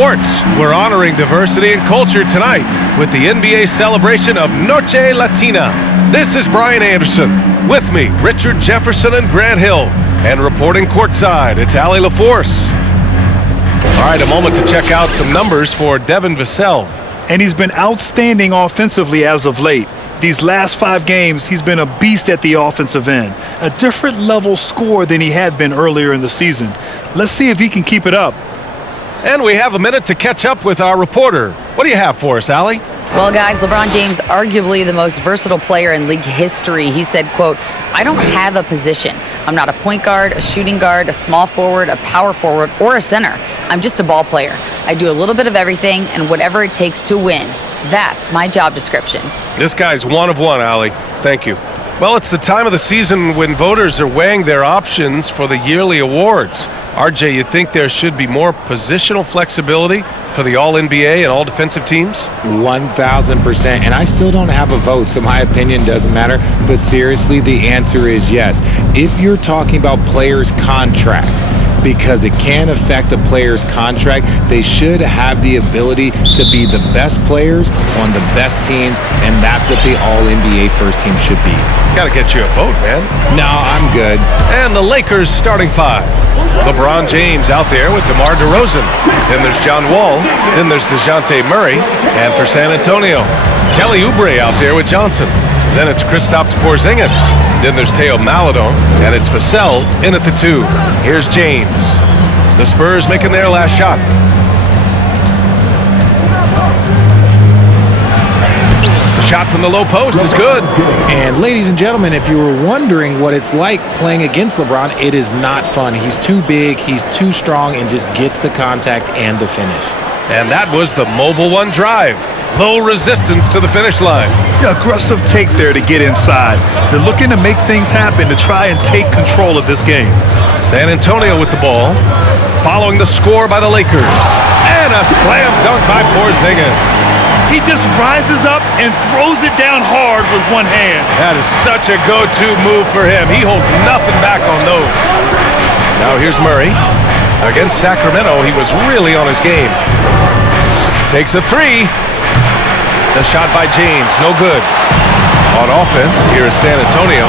sports. We're honoring diversity and culture tonight with the NBA celebration of Noche Latina. This is Brian Anderson. With me, Richard Jefferson and Grant Hill. And reporting courtside, it's Allie LaForce. All right, a moment to check out some numbers for Devin Vassell. And he's been outstanding offensively as of late. These last 5 games, he's been a beast at the offensive end. A different level score than he had been earlier in the season. Let's see if he can keep it up. And we have a minute to catch up with our reporter. What do you have for us, Allie? Well, guys, LeBron James, arguably the most versatile player in league history. He said, quote, "I don't have a position. I'm not a point guard, a shooting guard, a small forward, a power forward, or a center. I'm just a ball player. I do a little bit of everything and whatever it takes to win. That's my job description." This guy's one of one, Allie. Thank you. Well, it's the time of the season when voters are weighing their options for the yearly awards. RJ, you think there should be more positional flexibility for the All-NBA and All-Defensive teams? 1,000%. And I still don't have a vote, so my opinion doesn't matter. But seriously, the answer is yes. If you're talking about players' contracts, because it can affect a player's contract, they should have the ability to be the best players on the best teams, and that's what the All-NBA first team should be. Gotta get you a vote, man. No, I'm good. And the Lakers starting 5. LeBron James out there with DeMar DeRozan. Then there's John Wall. Then there's DeJounte Murray. And for San Antonio, Kelly Oubre out there with Johnson. Then it's Kristaps Porzingis. Then there's Theo Maledon. And it's Vassell in at the 2. Here's James. The Spurs making their last shot. The shot from the low post is good. And ladies and gentlemen, if you were wondering what it's like playing against LeBron, it is not fun. He's too big, he's too strong, and just gets the contact and the finish. And that was the Mobile One drive. Low resistance to the finish line. Yeah, aggressive take there to get inside. They're looking to make things happen to try and take control of this game. San Antonio with the ball, following the score by the Lakers. And a slam dunk by Porzingis. He just rises up and throws it down hard with one hand. That is such a go-to move for him. He holds nothing back on those. Now here's Murray. Against Sacramento, he was really on his game. Takes a 3. The shot by James, no good. On offense, here is San Antonio.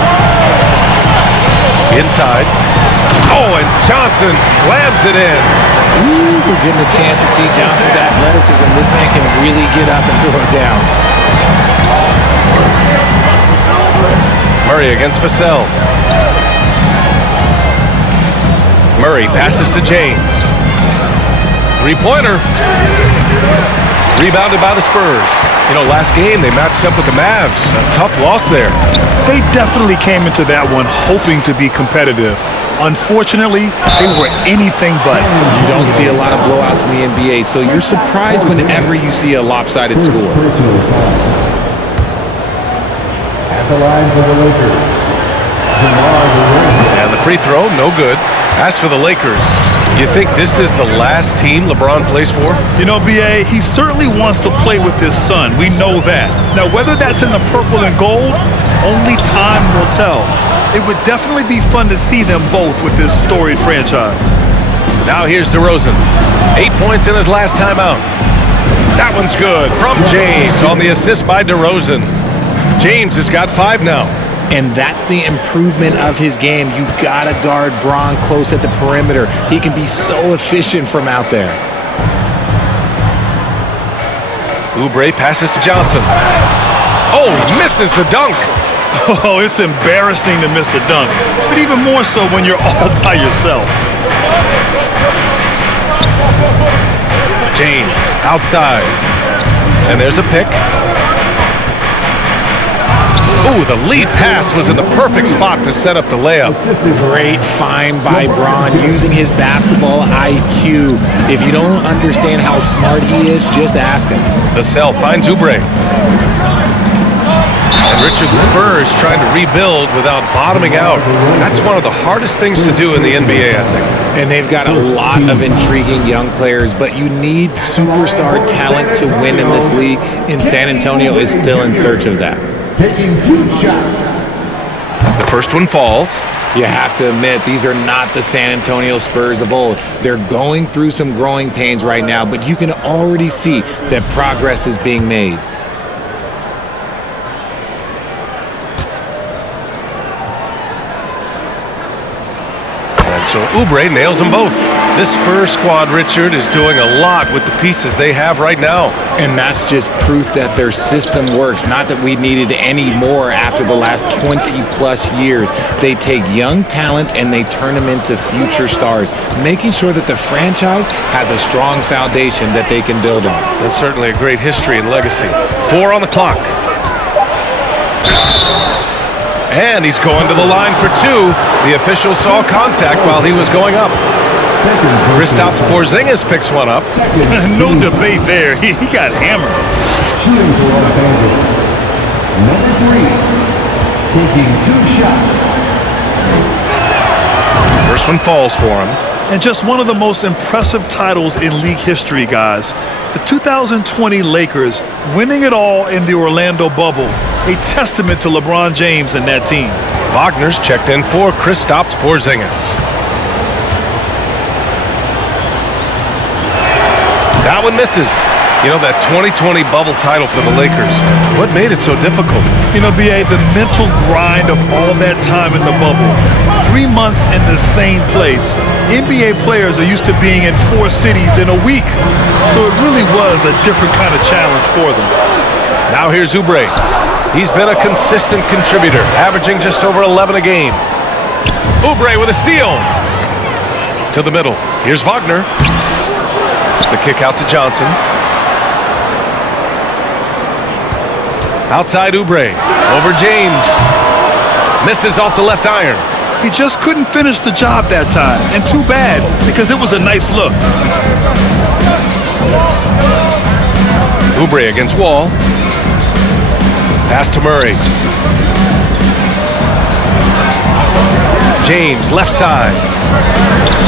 Inside. Oh, and Johnson slams it in. Ooh, we're getting a chance to see Johnson's athleticism. This man can really get up and throw it down. Murray against Vassell. Murray passes to James. 3-pointer. Rebounded by the Spurs. You know, last game they matched up with the Mavs. A tough loss there. They definitely came into that one hoping to be competitive. Unfortunately, they were anything but. You don't see a lot of blowouts in the NBA, so you're surprised whenever you see a lopsided score. At the line for the Lakers. And the free throw, no good. As for the Lakers, you think this is the last team LeBron plays for? You know, B.A., he certainly wants to play with his son. We know that. Now, whether that's in the purple and gold, only time will tell. It would definitely be fun to see them both with this storied franchise. Now here's DeRozan. 8 points in his last time out. That one's good from James on the assist by DeRozan. James has got 5 now. And that's the improvement of his game. You gotta guard Bron close at the perimeter. He can be so efficient from out there. Oubre passes to Johnson. Oh, misses the dunk. Oh, it's embarrassing to miss a dunk, but even more so when you're all by yourself. James outside. And there's a pick. Ooh, the lead pass was in the perfect spot to set up the layup. Great find by Bron using his basketball IQ. If you don't understand how smart he is, just ask him. Vassell finds Oubre. And Richard, the Spurs trying to rebuild without bottoming out. That's one of the hardest things to do in the NBA, I think. And they've got a lot of intriguing young players, but you need superstar talent to win in this league, and San Antonio is still in search of that. Taking 2 shots. The first one falls. You have to admit, these are not the San Antonio Spurs of old. They're going through some growing pains right now, but you can already see that progress is being made. So Oubre nails them both. This Spurs squad, Richard, is doing a lot with the pieces they have right now. And that's just proof that their system works. Not that we needed any more after the last 20-plus years. They take young talent and they turn them into future stars, making sure that the franchise has a strong foundation that they can build on. That's certainly a great history and legacy. 4 on the clock. And he's going to the line for 2. The official saw contact while he was going up. Kristaps Porzingis picks one up. No debate there. He got hammered. Shooting for Los Angeles. Number 3, taking 2 shots. First one falls for him. And just one of the most impressive titles in league history, guys. The 2020 Lakers winning it all in the Orlando bubble. A testament to LeBron James and that team. Wagner's checked in for Kristaps Porzingis. That one misses. You know, that 2020 bubble title for the Lakers, what made it so difficult? You know, B.A., the mental grind of all that time in the bubble. 3 months in the same place. NBA players are used to being in 4 cities in a week. So it really was a different kind of challenge for them. Now here's Oubre. He's been a consistent contributor, averaging just over 11 a game. Oubre with a steal. To the middle. Here's Wagner. The kick out to Johnson. Outside Oubre. Over James. Misses off the left iron. He just couldn't finish the job that time. And too bad, because it was a nice look. Oubre against Wall. Pass to Murray. James, left side.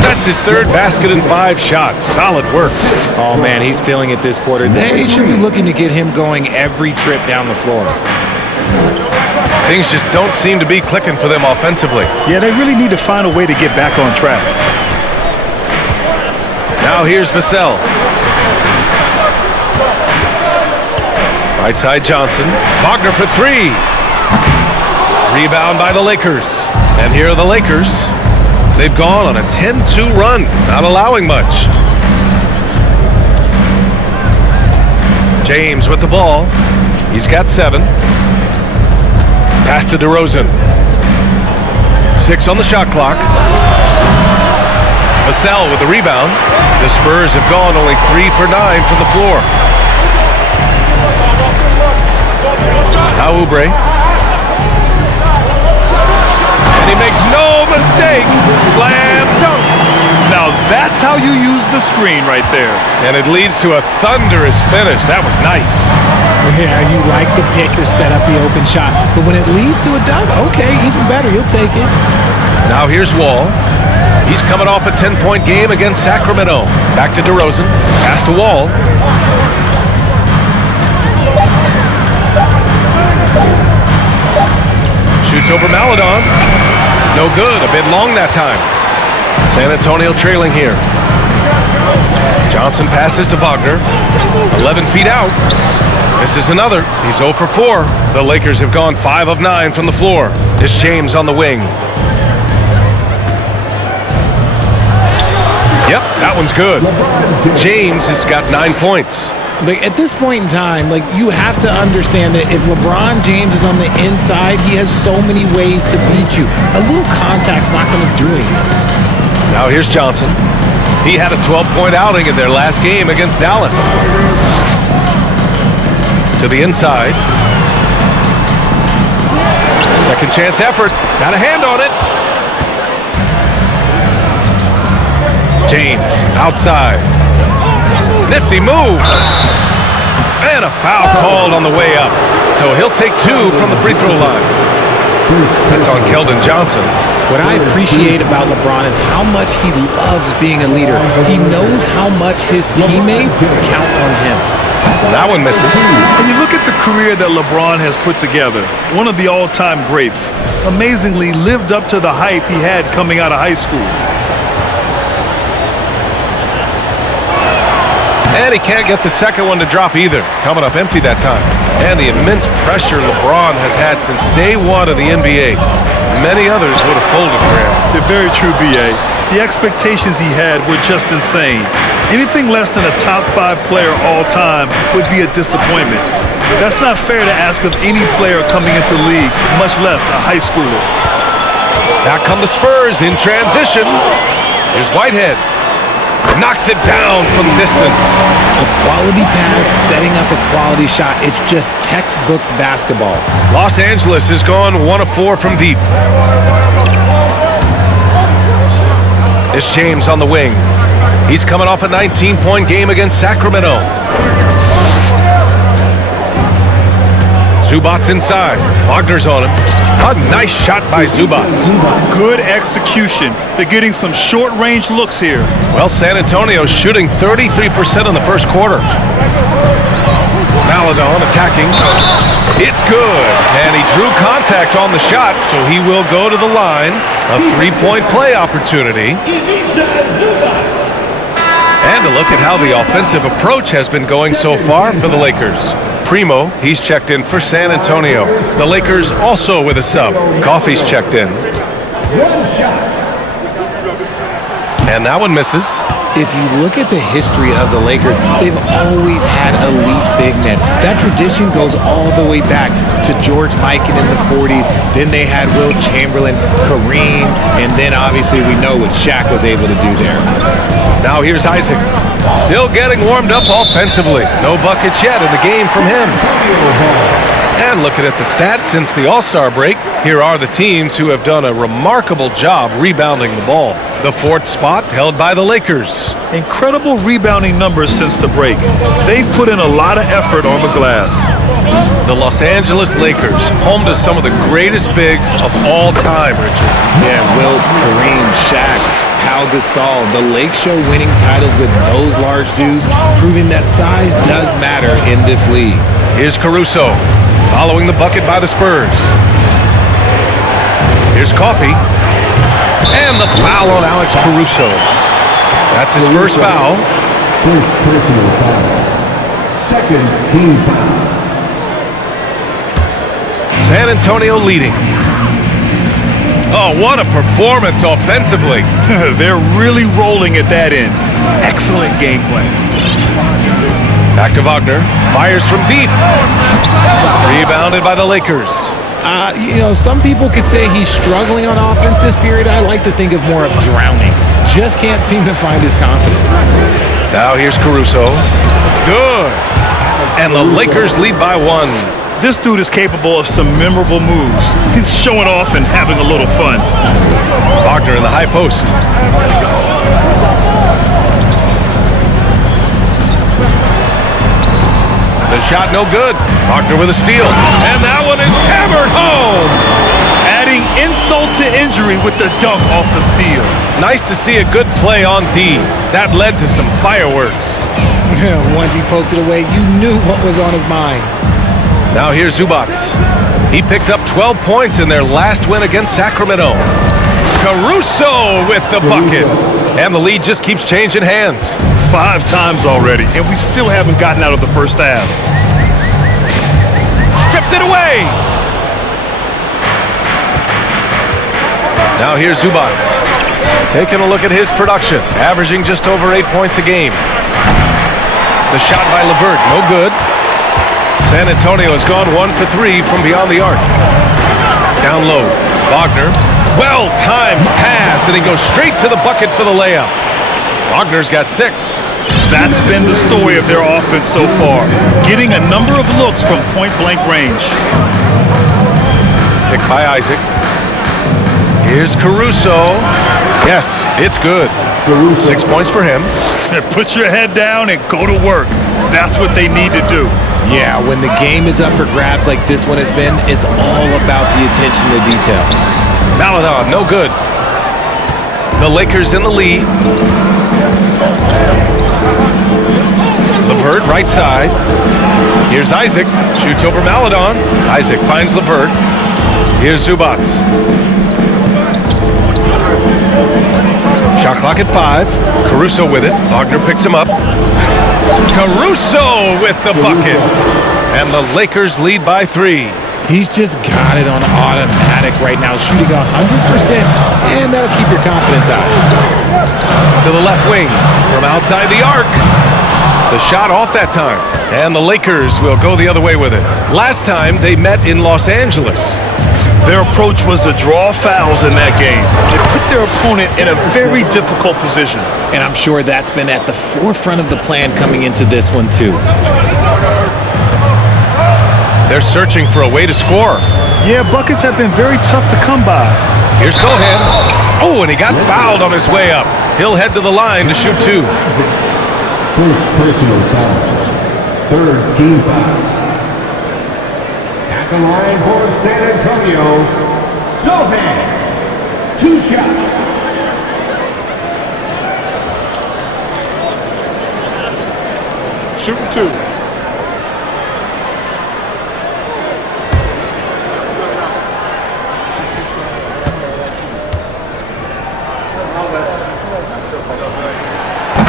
That's his 3rd basket in 5 shots. Solid work. Oh, man, he's feeling it this quarter. They should be looking to get him going every trip down the floor. Things just don't seem to be clicking for them offensively. Yeah, they really need to find a way to get back on track. Now here's Vassell. Right side Johnson. Wagner for 3. Rebound by the Lakers. And here are the Lakers. They've gone on a 10-2 run, not allowing much. James with the ball. He's got 7. Pass to DeRozan. 6 on the shot clock. Vassell with the rebound. The Spurs have gone only 3 for 9 from the floor. Now Oubre. And he makes no mistake. Slam dunk. Now that's how you use the screen right there. And it leads to a thunderous finish. That was nice. Yeah, you like the pick to set up the open shot. But when it leads to a dunk, okay, even better. You'll take it. Now here's Wall. He's coming off a 10-point game against Sacramento. Back to DeRozan. Pass to Wall. Shoots over Maledon. No good. A bit long that time. San Antonio trailing here. Johnson passes to Wagner. 11 feet out. This is another. He's 0 for 4. The Lakers have gone 5 of 9 from the floor. It's James on the wing. Yep, that one's good. James has got 9 points. Like, at this point in time, like, you have to understand that if LeBron James is on the inside, he has so many ways to beat you. A little contact's not going to do anything. Now here's Johnson. He had a 12-point outing in their last game against Dallas. To the inside. Second chance effort. Got a hand on it. James outside. Nifty move. And a foul called on the way up. So he'll take 2 from the free throw line. That's on Keldon Johnson. What I appreciate about LeBron is how much he loves being a leader. He knows how much his teammates count on him. That one misses. When you look at the career that LeBron has put together, one of the all-time greats, amazingly lived up to the hype he had coming out of high school. And he can't get the second one to drop either. Coming up empty that time. And the immense pressure LeBron has had since day one of the NBA. Many others would have folded for him. They're very true, B.A. The expectations he had were just insane. Anything less than a top 5 player all time would be a disappointment. That's not fair to ask of any player coming into the league, much less a high schooler. Back come the Spurs in transition. Here's Whitehead. Knocks it down from distance. A quality pass, setting up a quality shot. It's just textbook basketball. Los Angeles has gone 1 of 4 from deep. It's James on the wing. He's coming off a 19-point game against Sacramento. Zubac's inside. Wagner's on him. A nice shot by Zubac. Good execution. They're getting some short-range looks here. Well, San Antonio's shooting 33% in the first quarter. Maladon attacking. It's good. And he drew contact on the shot, so he will go to the line. A 3-point play opportunity. And a look at how the offensive approach has been going so far for the Lakers. Primo, he's checked in for San Antonio. The Lakers also with a sub. Coffey's checked in. And that one misses. If you look at the history of the Lakers, they've always had elite big men. That tradition goes all the way back to George Mikan in the 40s. Then they had Wilt Chamberlain, Kareem, and then obviously we know what Shaq was able to do there. Now here's Isaac. Still getting warmed up offensively. No buckets yet in the game from him. And looking at the stats since the All-Star break, here are the teams who have done a remarkable job rebounding the ball. The 4th spot held by the Lakers. Incredible rebounding numbers since the break. They've put in a lot of effort on the glass. The Los Angeles Lakers, home to some of the greatest bigs of all time, Richard. Yeah, Wilt, Kareem, Shaq, Pau Gasol. The Lake Show winning titles with those large dudes, proving that size does matter in this league. Here's Caruso, following the bucket by the Spurs. Here's Coffey. And the foul on Alex Caruso. That's his first foul. First personal foul. Second team foul. San Antonio leading. Oh, what a performance offensively. They're really rolling at that end. Excellent game plan. Back to Wagner. Fires from deep. Rebounded by the Lakers. Some people could say he's struggling on offense this period. I like to think of more of drowning. Just can't seem to find his confidence. Now here's Caruso. Good. And the Lakers lead by 1. This dude is capable of some memorable moves. He's showing off and having a little fun. Wagner in the high post. The shot no good. Wagner with a steal. And that one is hammered home. Adding insult to injury with the dunk off the steal. Nice to see a good play on D. That led to some fireworks. Once he poked it away, you knew what was on his mind. Now here's Zubac. He picked up 12 points in their last win against Sacramento. Caruso with the bucket. And the lead just keeps changing hands. 5 times already, and we still haven't gotten out of the first half. Stripped it away. Now here's Zubac. Taking a look at his production, averaging just over 8 points a game. The shot by LeVert, no good. San Antonio has gone 1 for 3 from beyond the arc. Down low, Wagner. Well-timed pass, and he goes straight to the bucket for the layup. Wagner's got 6. That's been the story of their offense so far, getting a number of looks from point-blank range. Picked by Isaac. Here's Caruso. Yes, it's good. 6 points for him. Put your head down and go to work. That's what they need to do. Yeah, when the game is up for grabs like this one has been, it's all about the attention to detail. Maladon, no good. The Lakers in the lead. LeVert LeVert, right side. Here's Isaac, shoots over Maledon. Isaac finds LeVert. Here's Zubac. Shot clock at 5. Caruso with it. Wagner picks him up. Caruso with the bucket. And the Lakers lead by 3. He's just got it on automatic right now, shooting 100%, and that'll keep your confidence out. To the left wing from outside the arc. The shot off that time. And the Lakers will go the other way with it. Last time they met in Los Angeles. Their approach was to draw fouls in that game. They put their opponent in a very difficult position. And I'm sure that's been at the forefront of the plan coming into this one, too. They're searching for a way to score. Yeah, buckets have been very tough to come by. Here's Sohan. Oh, and he got fouled on his way up. He'll head to the line to shoot 2. First personal foul. Third team foul. At the line for San Antonio, Sohan. 2 shots. Shooting 2.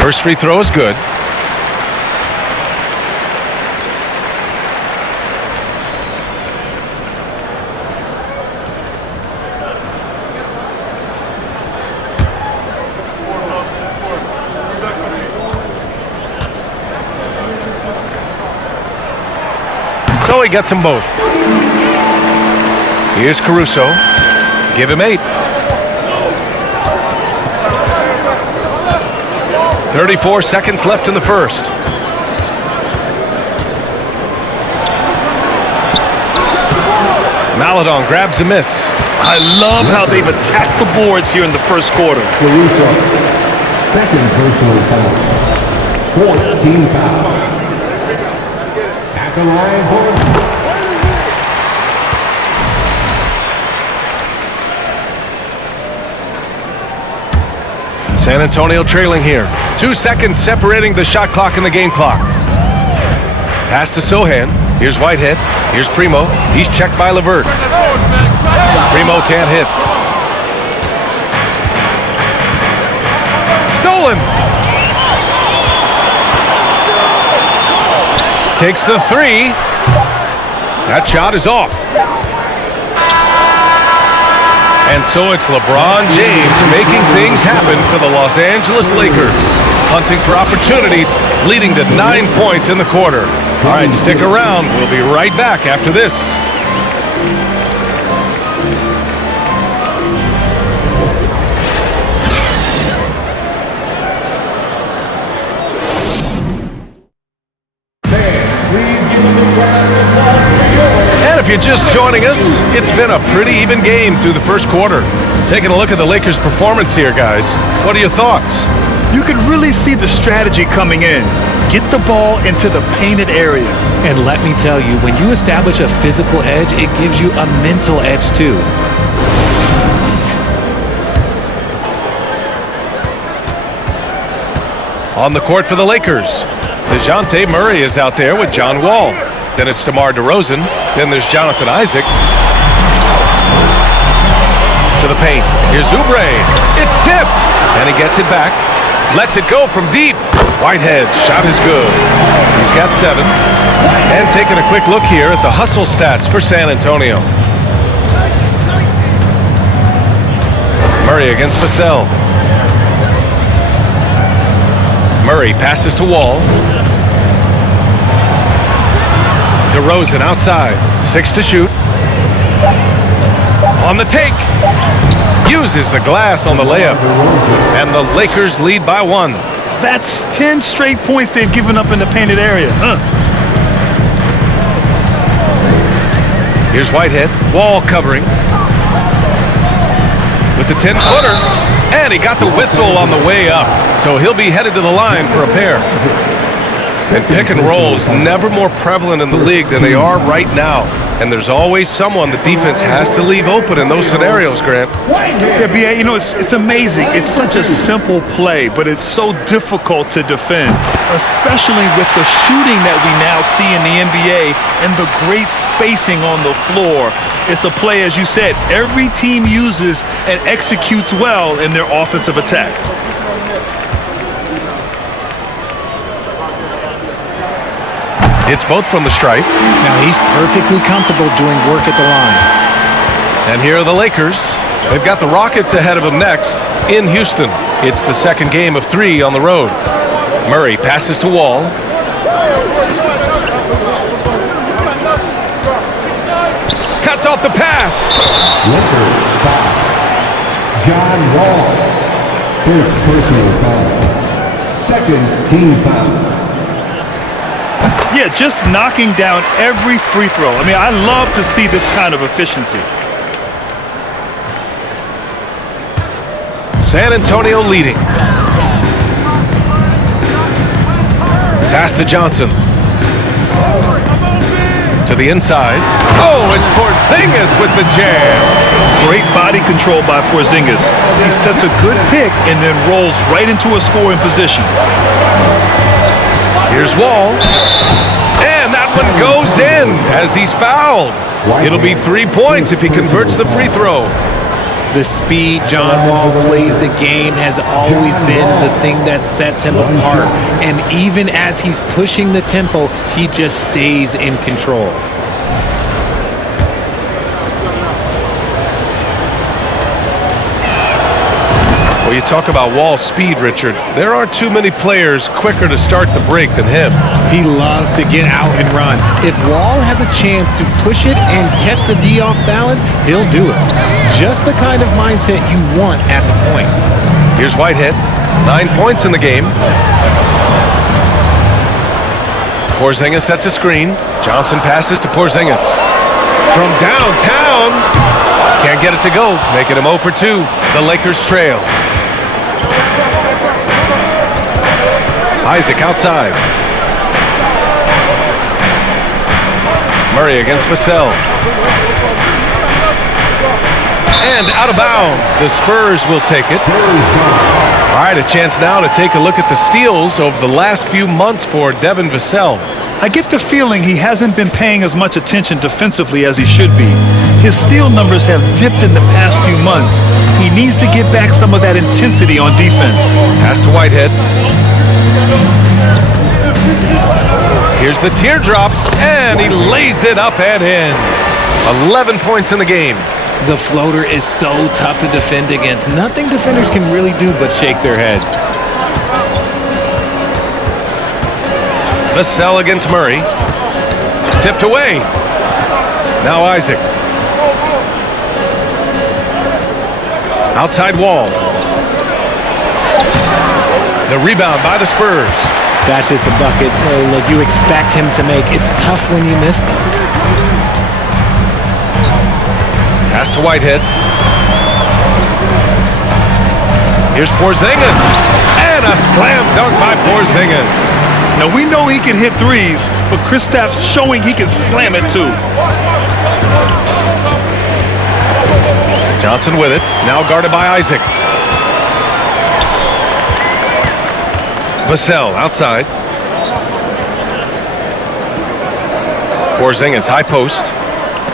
First free throw is good. So he gets them both. Here's Caruso. Give him 8. 34 seconds left in the first. Maledon grabs a miss. I love how they've attacked the boards here in the first quarter. Caruso. Second personal foul. Fourth team foul. At the line for San Antonio trailing here. 2 seconds separating the shot clock and the game clock. Pass to Sohan. Here's Whitehead. Here's Primo. He's checked by LeVert. Primo can't hit. Stolen. Takes the 3. That shot is off. And so it's LeBron James making things happen for the Los Angeles Lakers. Hunting for opportunities, leading to 9 points in the quarter. All right, stick around. We'll be right back after this. And if you're just joining us, it's been a pretty even game through the first quarter. Taking a look at the Lakers' performance here, guys. What are your thoughts? You can really see the strategy coming in. Get the ball into the painted area. And let me tell you, when you establish a physical edge, it gives you a mental edge too. On the court for the Lakers, DeJounte Murray is out there with John Wall. Then it's DeMar DeRozan. Then there's Jonathan Isaac. To the paint. Here's Oubre. It's tipped. And he gets it back. Lets it go from deep. Whitehead, shot is good. He's got 7. And taking a quick look here at the hustle stats for San Antonio. Murray against Vassell. Murray passes to Wall. DeRozan outside. 6 to shoot. On the take. Uses the glass on the layup. And the Lakers lead by 1. That's 10 straight points they've given up in the painted area. Here's Whitehead. Wall covering. With the 10-footer. And he got the whistle on the way up. So he'll be headed to the line for a pair. And pick and rolls never more prevalent in the league than they are right now. And there's always someone the defense has to leave open in those scenarios, Grant. Yeah, B.A., you know, it's amazing. It's such a simple play, but it's so difficult to defend, especially with the shooting that we now see in the NBA and the great spacing on the floor. It's a play, as you said, every team uses and executes well in their offensive attack. It's both from the stripe. Now he's perfectly comfortable doing work at the line. And here are the Lakers. They've got the Rockets ahead of them next in Houston. It's the second game of 3 on the road. Murray passes to Wall. Cuts off the pass. Lakers foul. John Wall. First personal foul. Second team foul. Yeah, just knocking down every free throw. I mean, I love to see this kind of efficiency. San Antonio leading. Pass to Johnson. To the inside. Oh, it's Porzingis with the jam. Great body control by Porzingis. He sets a good pick and then rolls right into a scoring position. Here's Wall. And that one goes in as he's fouled. It'll be 3 points if he converts the free throw. The speed John Wall plays the game has always been the thing that sets him apart. And even as he's pushing the tempo, he just stays in control. Well, you talk about Wall's speed, Richard. There aren't too many players quicker to start the break than him. He loves to get out and run. If Wall has a chance to push it and catch the D off balance, he'll do it. Just the kind of mindset you want at the point. Here's Whitehead. 9 points in the game. Porzingis sets a screen. Johnson passes to Porzingis. From downtown. Can't get it to go, making him 0 for 2. The Lakers trail. Isaac outside. Murray against Vassell. And out of bounds. The Spurs will take it. All right, a chance now to take a look at the steals over the last few months for Devin Vassell. I get the feeling he hasn't been paying as much attention defensively as he should be. His steal numbers have dipped in the past few months. He needs to get back some of that intensity on defense. Pass to Whitehead. Here's the teardrop, and he lays it up and in. 11 points in the game. The floater is so tough to defend against. Nothing defenders can really do but shake their heads. Vassell against Murray. Tipped away. Now Isaac. Outside Wall. The rebound by the Spurs. That's just a bucket like you expect him to make. It's tough when you miss those. Pass to Whitehead. Here's Porzingis. And a slam dunk by Porzingis. Now, we know he can hit threes, but Kristaps showing he can slam it too. Johnson with it. Now guarded by Isaac. Vassell outside. Porzingis high post.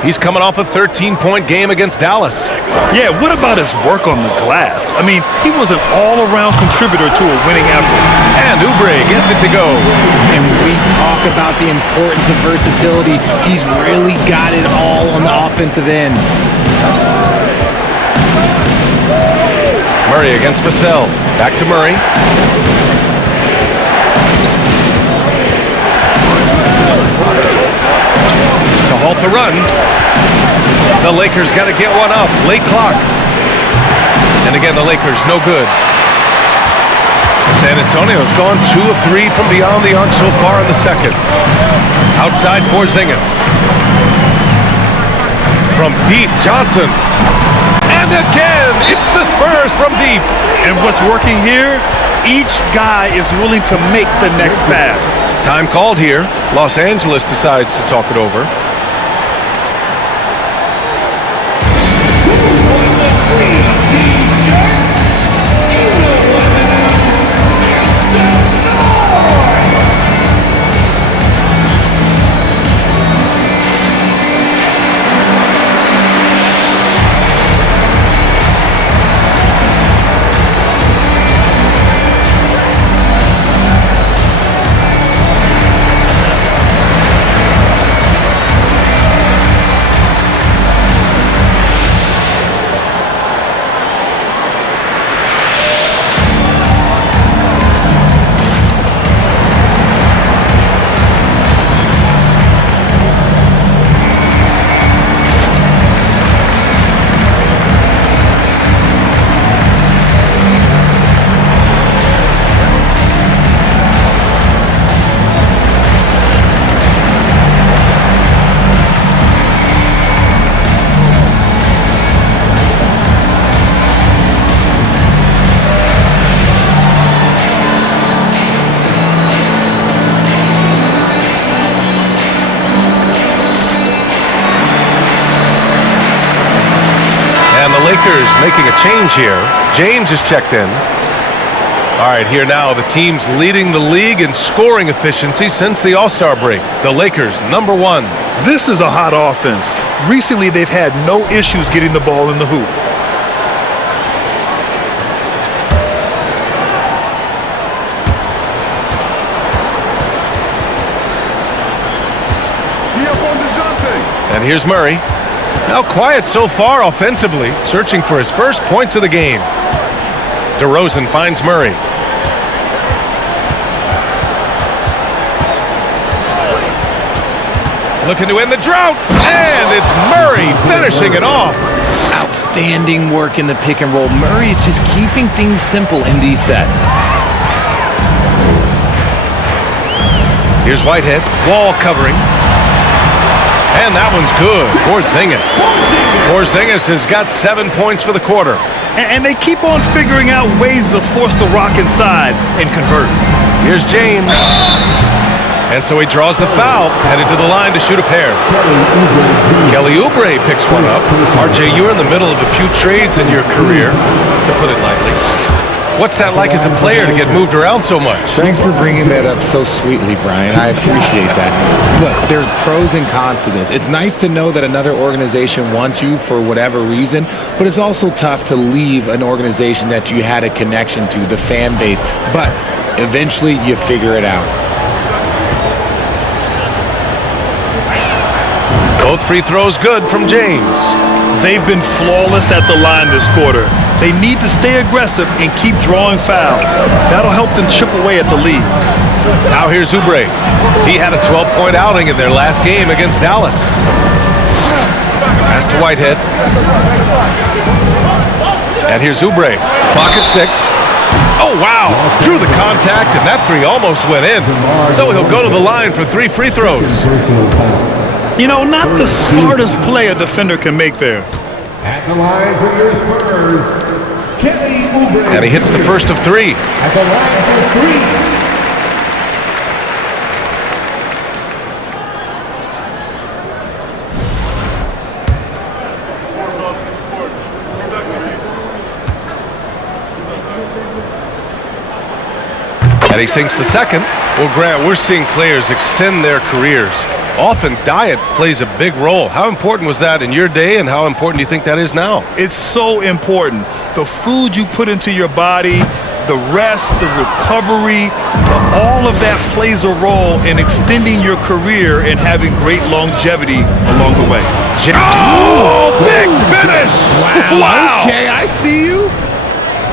He's coming off a 13-point game against Dallas. Yeah, what about his work on the glass? I mean, he was an all-around contributor to a winning effort. And Oubre gets it to go. And when we talk about the importance of versatility, he's really got it all on the offensive end. Murray against Vassell. Back to Murray. To halt the run. The Lakers got to get one up. Late clock. And again, the Lakers no good. San Antonio's gone 2 of 3 from beyond the arc so far in the second. Outside Porzingis. From deep, Johnson. And again, it's the Spurs from deep. And what's working here Each guy is willing to make the next pass. Time called here. Los Angeles decides to talk it over. Lakers making a change here. James is checked in. All right, here now, the team's leading the league in scoring efficiency since the All-Star break. The Lakers, #1. This is a hot offense. Recently, they've had no issues getting the ball in the hoop. And here's Murray. Now quiet so far offensively, searching for his first points of the game. DeRozan finds Murray. Looking to end the drought, and it's Murray finishing it off. Outstanding work in the pick and roll. Murray is just keeping things simple in these sets. Here's Whitehead, wall covering. And that one's good. Porzingis has got 7 points for the quarter. And they keep on figuring out ways to force the rock inside and convert. Here's James. And so he draws the foul, headed to the line to shoot a pair. Kelly Oubre picks one up. RJ, you're in the middle of a few trades in your career, to put it lightly. What's that like as a player to get moved around so much? Thanks for bringing that up so sweetly, Brian. I appreciate that. Look, there's pros and cons to this. It's nice to know that another organization wants you for whatever reason, but it's also tough to leave an organization that you had a connection to, the fan base. But eventually, you figure it out. Both free throws good from James. They've been flawless at the line this quarter. They need to stay aggressive and keep drawing fouls. That'll help them chip away at the lead. Now here's Oubre. He had a 12-point outing in their last game against Dallas. Pass to Whitehead. And here's Oubre. Clock at 6. Oh, wow. Drew the contact, and that three almost went in. So he'll go to the line for 3 free throws. You know, not the smartest play a defender can make there. At the line for your Spurs, Kelly Oubre. And he hits the first of 3. At the line for 3. And he sinks the second. Well, Grant, we're seeing players extend their careers. Often diet plays a big role. How important was that in your day, and how important do you think that is now? It's so important. The food you put into your body, the rest, the recovery, all of that plays a role in extending your career and having great longevity along the way. Oh, big finish! Wow. Okay, I see you.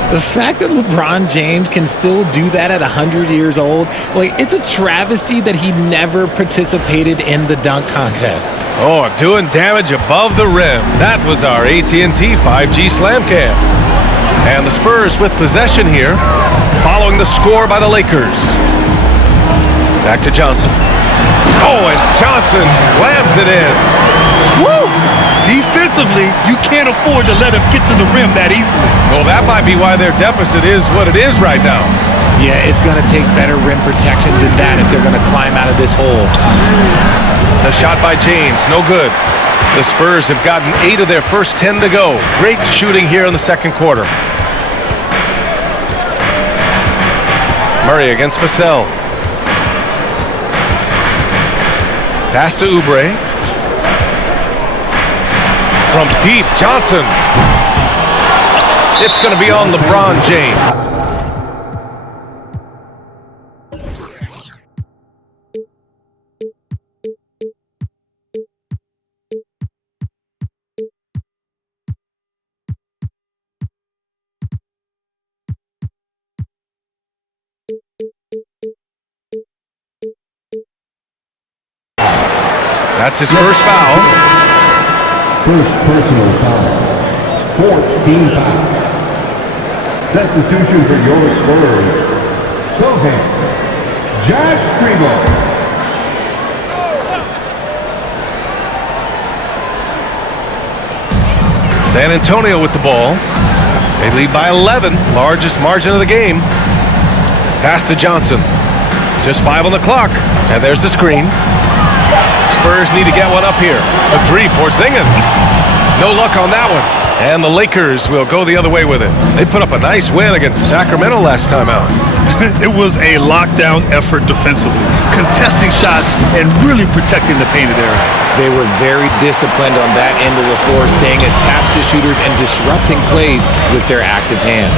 The fact that LeBron James can still do that at 100 years old, like, it's a travesty that he never participated in the dunk contest. Oh, doing damage above the rim. That was our AT&T 5G Slam Cam. And the Spurs with possession here, following the score by the Lakers. Back to Johnson. Oh, and Johnson slams it in. Woo! Defensively, you can't afford to let him get to the rim that easily. Well, that might be why their deficit is what it is right now. Yeah, it's going to take better rim protection than that if they're going to climb out of this hole. The shot by James, no good. The Spurs have gotten 8 of their first 10 to go. Great shooting here in the second quarter. Murray against Vassell. Pass to Oubre. From deep, Johnson. It's going to be on LeBron James. That's his first foul. First personal foul. 14 foul. Substitution for your Spurs. Sohan. Josh Primo. San Antonio with the ball. They lead by 11, largest margin of the game. Pass to Johnson. Just 5 on the clock, and there's the screen. Spurs need to get one up here. The 3, Porzingis. No luck on that one. And the Lakers will go the other way with it. They put up a nice win against Sacramento last time out. It was a lockdown effort defensively, contesting shots and really protecting the painted area. They were very disciplined on that end of the floor, staying attached to shooters and disrupting plays with their active hands.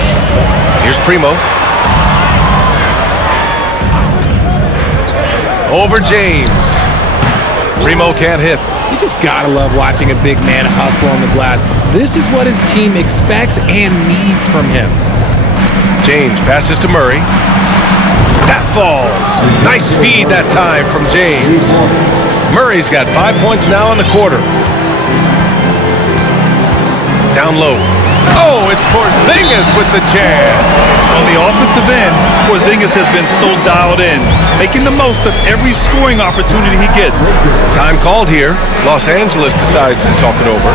Here's Primo. Over James. Primo can't hit. You just gotta love watching a big man hustle on the glass. This is what his team expects and needs from him. James passes to Murray. That falls. Nice feed that time from James. Murray's got 5 points now in the quarter. Down low. Oh, it's Porzingis with the jam. On the offensive end, Porzingis has been so dialed in, making the most of every scoring opportunity he gets. Time called here. Los Angeles decides to talk it over.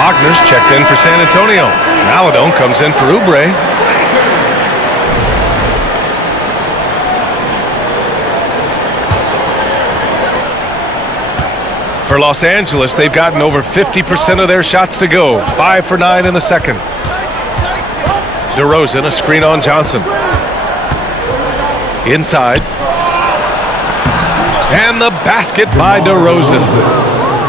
Wagner's checked in for San Antonio. Maladone comes in for Oubre. For Los Angeles, they've gotten over 50% of their shots to go. 5 for 9 in the second. DeRozan, a screen on Johnson. Inside. And the basket by DeRozan.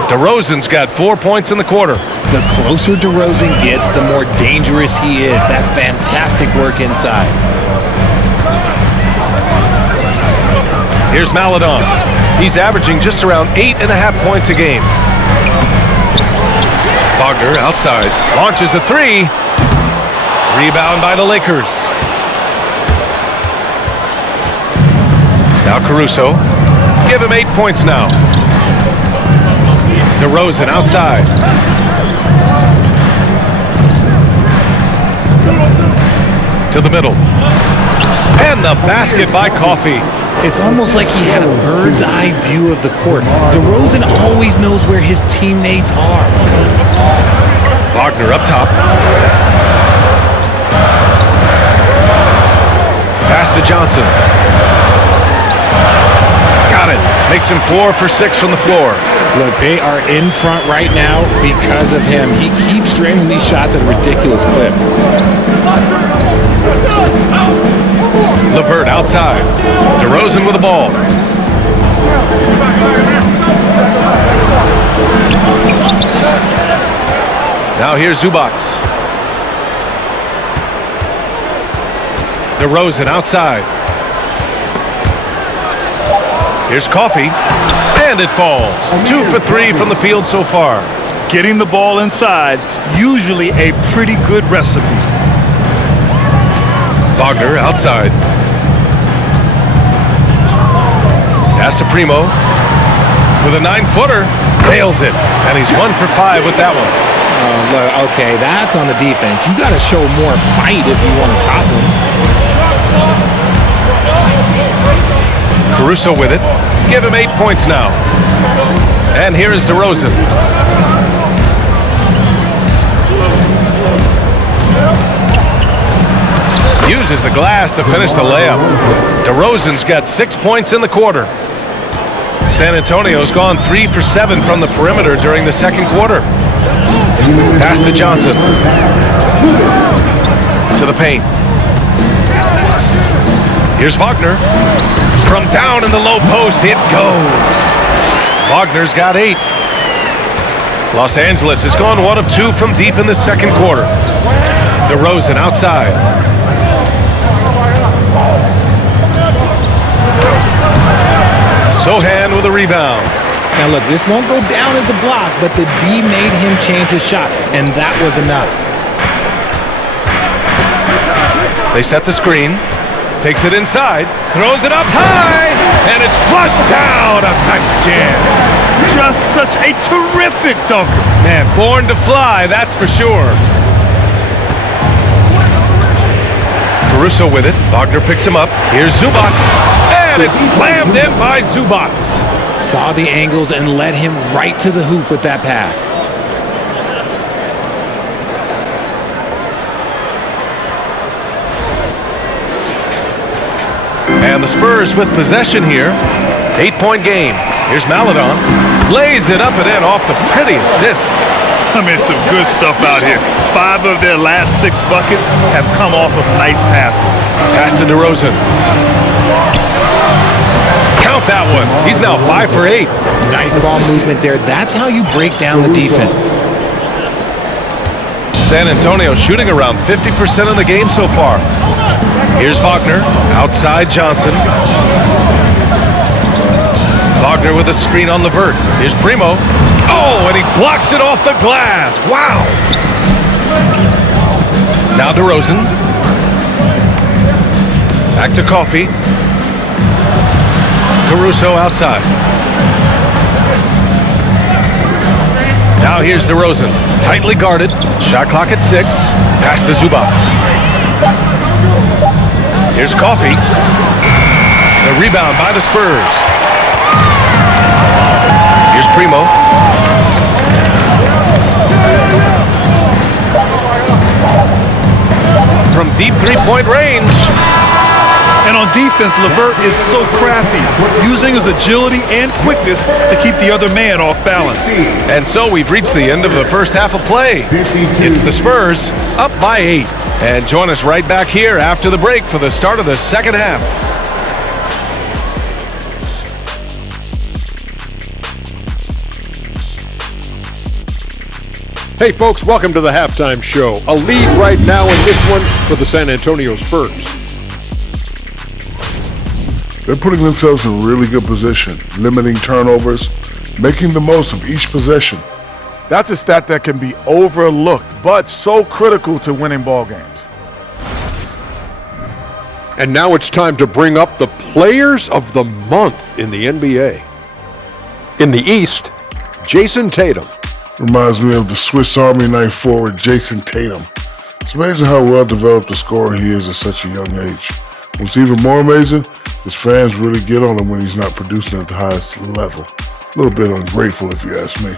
DeRozan's got 4 points in the quarter. The closer DeRozan gets, the more dangerous he is. That's fantastic work inside. Here's Maladon. He's averaging just around 8.5 points a game. Wagner outside. Launches a 3. Rebound by the Lakers. Now Caruso. Give him 8 points now. DeRozan outside. To the middle. And the basket by Coffey. It's almost like he had a bird's eye view of the court. DeRozan always knows where his teammates are. Wagner up top. to Johnson. Got it. Makes him 4 for 6 from the floor. Look, they are in front right now because of him. He keeps draining these shots at a ridiculous clip. LeVert outside. DeRozan with the ball. Now here's Zubac. DeRozan outside. Here's Coffee, and it falls. 2 for 3 from the field so far. Getting the ball inside, usually a pretty good recipe. Wagner outside. Pass to Primo with a 9-footer. Nails it, and he's 1 for 5 with that one. Look, okay, that's on the defense. You got to show more fight if you want to stop him. Caruso with it. Give him 8 points now. And here is DeRozan. Uses the glass to finish the layup. DeRozan's got 6 points in the quarter. San Antonio's gone 3 for 7 from the perimeter during the second quarter. Pass to Johnson. To the paint. Here's Wagner. From down in the low post, it goes. Wagner's got 8. Los Angeles has gone 1 of 2 from deep in the second quarter. DeRozan outside. Sohan with a rebound. Now look, this won't go down as a block, but the D made him change his shot, and that was enough. They set the screen. Takes it inside, throws it up high, and it's flushed down. A nice jam. Just such a terrific dunker. Man, born to fly, that's for sure. Caruso with it. Wagner picks him up. Here's Zubac, and it's slammed in by Zubac. Saw the angles and led him right to the hoop with that pass. And the Spurs with possession here. 8-point game. Here's Maledon. Lays it up and in off the pretty assist. I mean, some good stuff out here. 5 of their last 6 buckets have come off of nice passes. Pass to DeRozan. Count that one. He's now 5 for 8. Nice ball movement there. That's how you break down the defense. San Antonio shooting around 50% of the game so far. Here's Wagner, outside Johnson. Wagner with a screen on LeVert. Here's Primo. Oh, and he blocks it off the glass. Wow. Now DeRozan. Back to Coffee. Caruso outside. Now here's DeRozan. Tightly guarded. Shot clock at 6. Pass to Zubac. Here's Coffee. The rebound by the Spurs. Here's Primo. From deep three-point range. And on defense, LeVert is so crafty, using his agility and quickness to keep the other man off balance. And so we've reached the end of the first half of play. It's the Spurs up by 8. And join us right back here after the break for the start of the second half. Hey folks, welcome to the halftime show. A lead right now in this one for the San Antonio Spurs. They're putting themselves in really good position, limiting turnovers, making the most of each possession. That's a stat that can be overlooked, but so critical to winning ball games. And now it's time to bring up the players of the month in the NBA. In the East, Jason Tatum. Reminds me of the Swiss Army knife forward Jason Tatum. It's amazing how well developed a scorer he is at such a young age. What's even more amazing, his fans really get on him when he's not producing at the highest level. A little bit ungrateful if you ask me.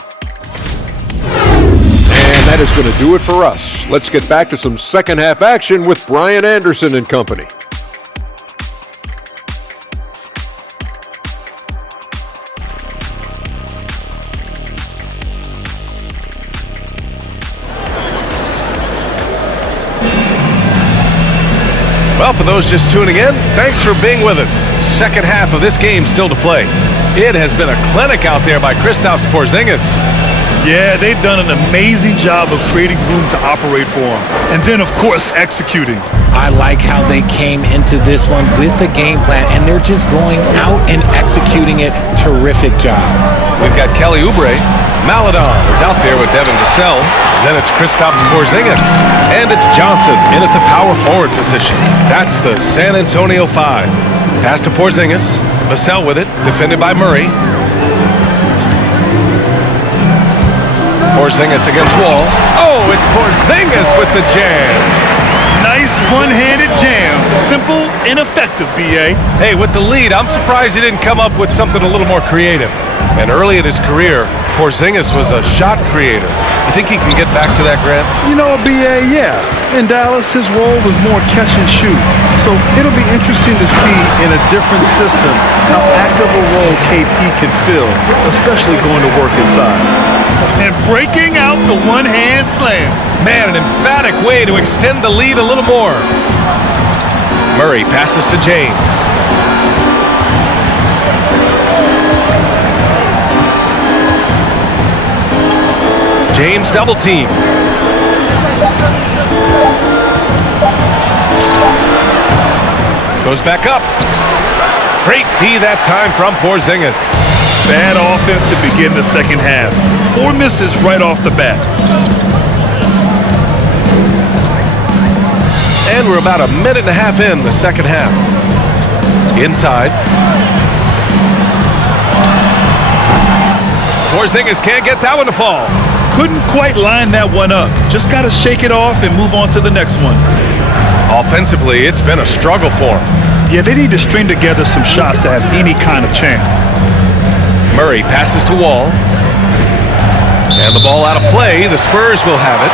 And that is going to do it for us. Let's get back to some second half action with Brian Anderson and company. for those just tuning in, thanks for being with us. Second half of this game still to play. It has been a clinic out there by Kristaps Porzingis. Yeah, they've done an amazing job of creating room to operate for him. And then, of course, executing. I like how they came into this one with a game plan, and they're just going out and executing it. Terrific job. We've got Kelly Oubre. Maladon is out there with Devin Vassell. Then it's Kristaps Porzingis. And it's Johnson in at the power forward position. That's the San Antonio 5. Pass to Porzingis. Vassell with it, defended by Murray. Porzingis against Wall. Oh, it's Porzingis with the jam. Nice one-handed jam. Simple and effective, B.A. Hey, with the lead, I'm surprised he didn't come up with something a little more creative. And early in his career, Porzingis was a shot creator. You think he can get back to that, Grant? You know, B.A., yeah. In Dallas, his role was more catch and shoot. So it'll be interesting to see in a different system how active a role KP can fill, especially going to work inside. And breaking out the one-hand slam. Man, an emphatic way to extend the lead a little more. Murray passes to James. James double teamed. Goes back up. Great D that time from Porzingis. Bad offense to begin the second half. 4 misses right off the bat. And we're about a minute and a half in the second half. Inside. Porzingis can't get that one to fall. Couldn't quite line that one up. Just got to shake it off and move on to the next one. Offensively, it's been a struggle for him. Yeah, they need to string together some shots to have any kind of chance. Murray passes to Wall. And the ball out of play. The Spurs will have it.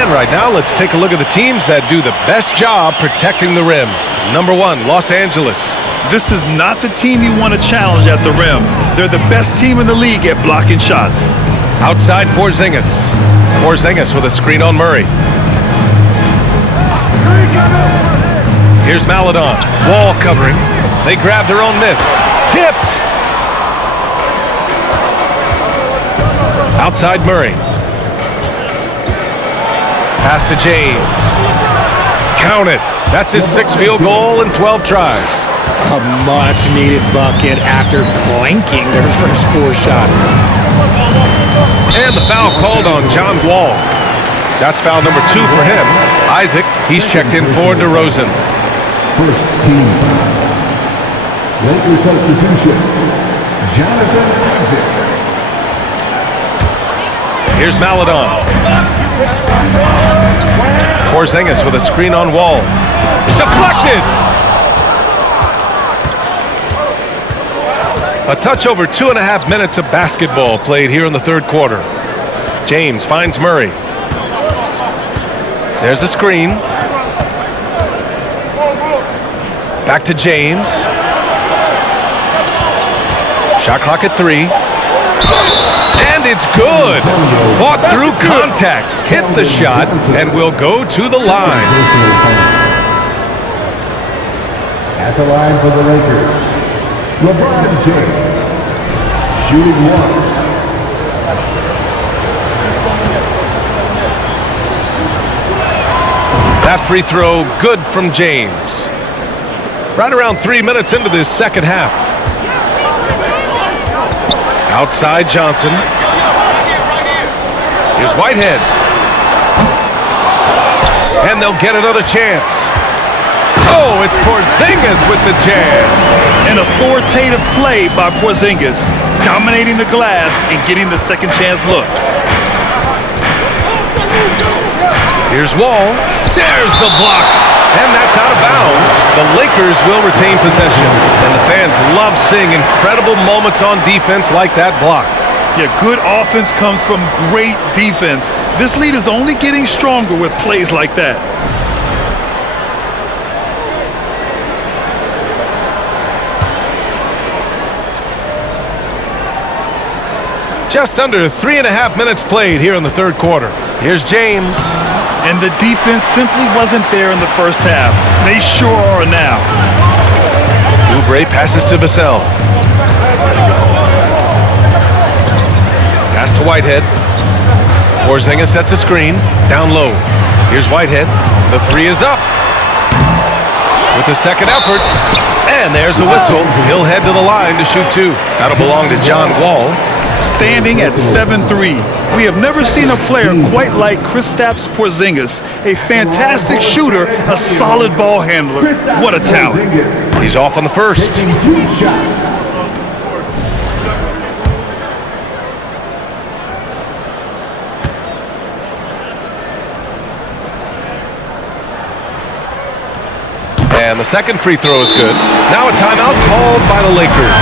And right now, let's take a look at the teams that do the best job protecting the rim. Number 1, Los Angeles. This is not the team you want to challenge at the rim. They're the best team in the league at blocking shots. Outside Porzingis. Porzingis with a screen on Murray. Here's Maladon. Wall covering. They grab their own miss. Tipped. Outside Murray. Pass to James. Count it. That's his 6th field goal in 12 tries. A much-needed bucket after blanking their first 4 shots. And the foul called on John Wall. That's foul number 2 for him. Isaac, he's checked in for DeRozan. First team foul. Lakers substitution. Jonathan Isaac. Here's Maladon. Porzingis with a screen on Wall. Deflected! A touch over 2.5 minutes of basketball played here in the third quarter. James finds Murray. There's a screen. Back to James. Shot clock at 3. And it's good. Fought through contact. Hit the shot and will go to the line. At the line for the Lakers, LeBron James, shooting 1. That free throw good from James. Right around 3 minutes into this second half. Outside Johnson. Here's Whitehead. And they'll get another chance. Oh, it's Porzingis with the jam. An authoritative play by Porzingis, dominating the glass and getting the second chance look. Here's Wall. There's the block. And that's out of bounds. The Lakers will retain possession. And the fans love seeing incredible moments on defense like that block. Yeah, good offense comes from great defense. This lead is only getting stronger with plays like that. Just under 3.5 minutes played here in the third quarter. Here's James. And the defense simply wasn't there in the first half. They sure are now. Oubre passes to Vassell. Pass to Whitehead. Porzingis sets a screen. Down low. Here's Whitehead. The three is up. With the second effort. And there's a whistle. He'll head to the line to shoot two. That'll belong to John Wall. Standing at 7'3". We have never seen a player quite like Kristaps Porzingis. A fantastic shooter, a solid ball handler. What a talent. He's off on the first. Taking 2 shots. And the second free throw is good. Now a timeout called by the Lakers.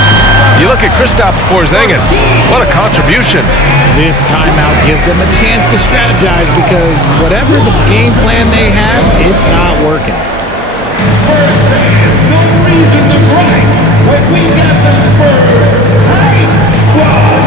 You look at Kristaps Porzingis. What a contribution. This timeout gives them a chance to strategize because whatever the game plan they have, it's not working. Spurs fans, no reason to gripe when we got the Spurs hype squad.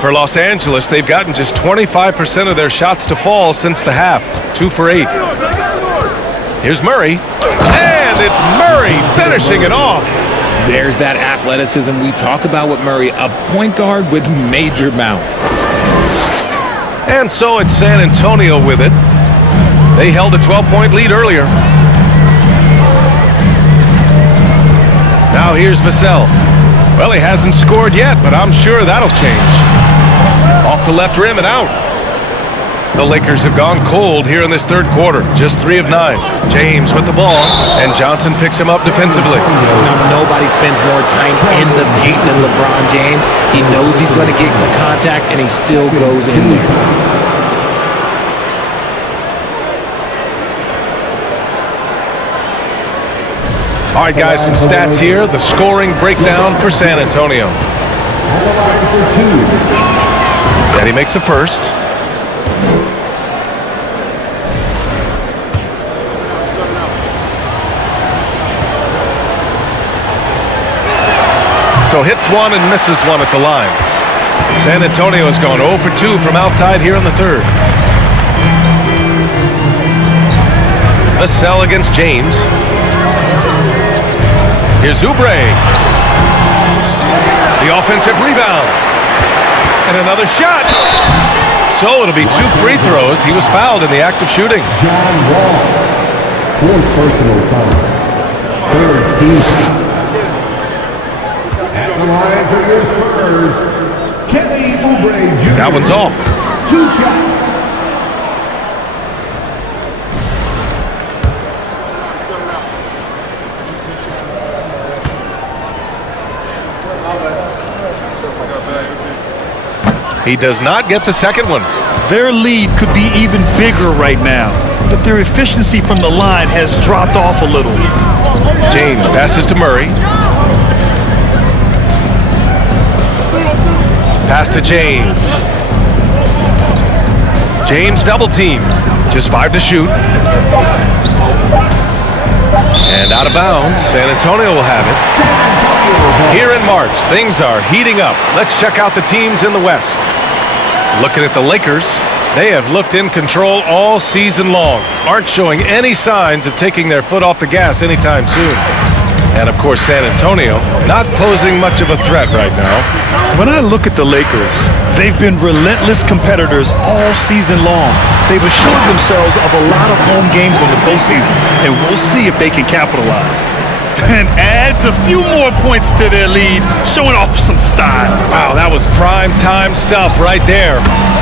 For Los Angeles, they've gotten just 25% of their shots to fall since the half. 2 for 8. Here's Murray. And it's Murray finishing it off. There's that athleticism we talk about with Murray, a point guard with major bounce. And so it's San Antonio with it. They held a 12-point lead earlier. Now here's Vassell. Well, he hasn't scored yet, but I'm sure that'll change. Off the left rim and out. The Lakers have gone cold here in this third quarter. Just 3 of 9. James with the ball, and Johnson picks him up defensively. Now, nobody spends more time in the paint than LeBron James. He knows he's going to get the contact, and he still goes in there. All right, guys, some stats here. The scoring breakdown for San Antonio. And he makes the first. So hits one and misses one at the line. San Antonio has gone 0 for 2 from outside here in the third. Vassell against James. Here's Oubre. The offensive rebound. And another shot. So it'll be 2 free throws. He was fouled in the act of shooting. John Wall. 4th personal foul. 3rd team foul. At the line for your Spurs, Kelly Oubre Jr. That one's off. 2 shots. He does not get the second one. Their lead could be even bigger right now, but their efficiency from the line has dropped off a little. James passes to Murray. Pass to James. James double teamed. Just 5 to shoot. And out of bounds. San Antonio will have it. Here in March, things are heating up. Let's check out the teams in the West. Looking at the Lakers, they have looked in control all season long. Aren't showing any signs of taking their foot off the gas anytime soon. And of course, San Antonio, not posing much of a threat right now. When I look at the Lakers, they've been relentless competitors all season long. They've assured themselves of a lot of home games in the postseason, and we'll see if they can capitalize. And adds a few more points to their lead, showing off some style. Wow, that was prime time stuff right there.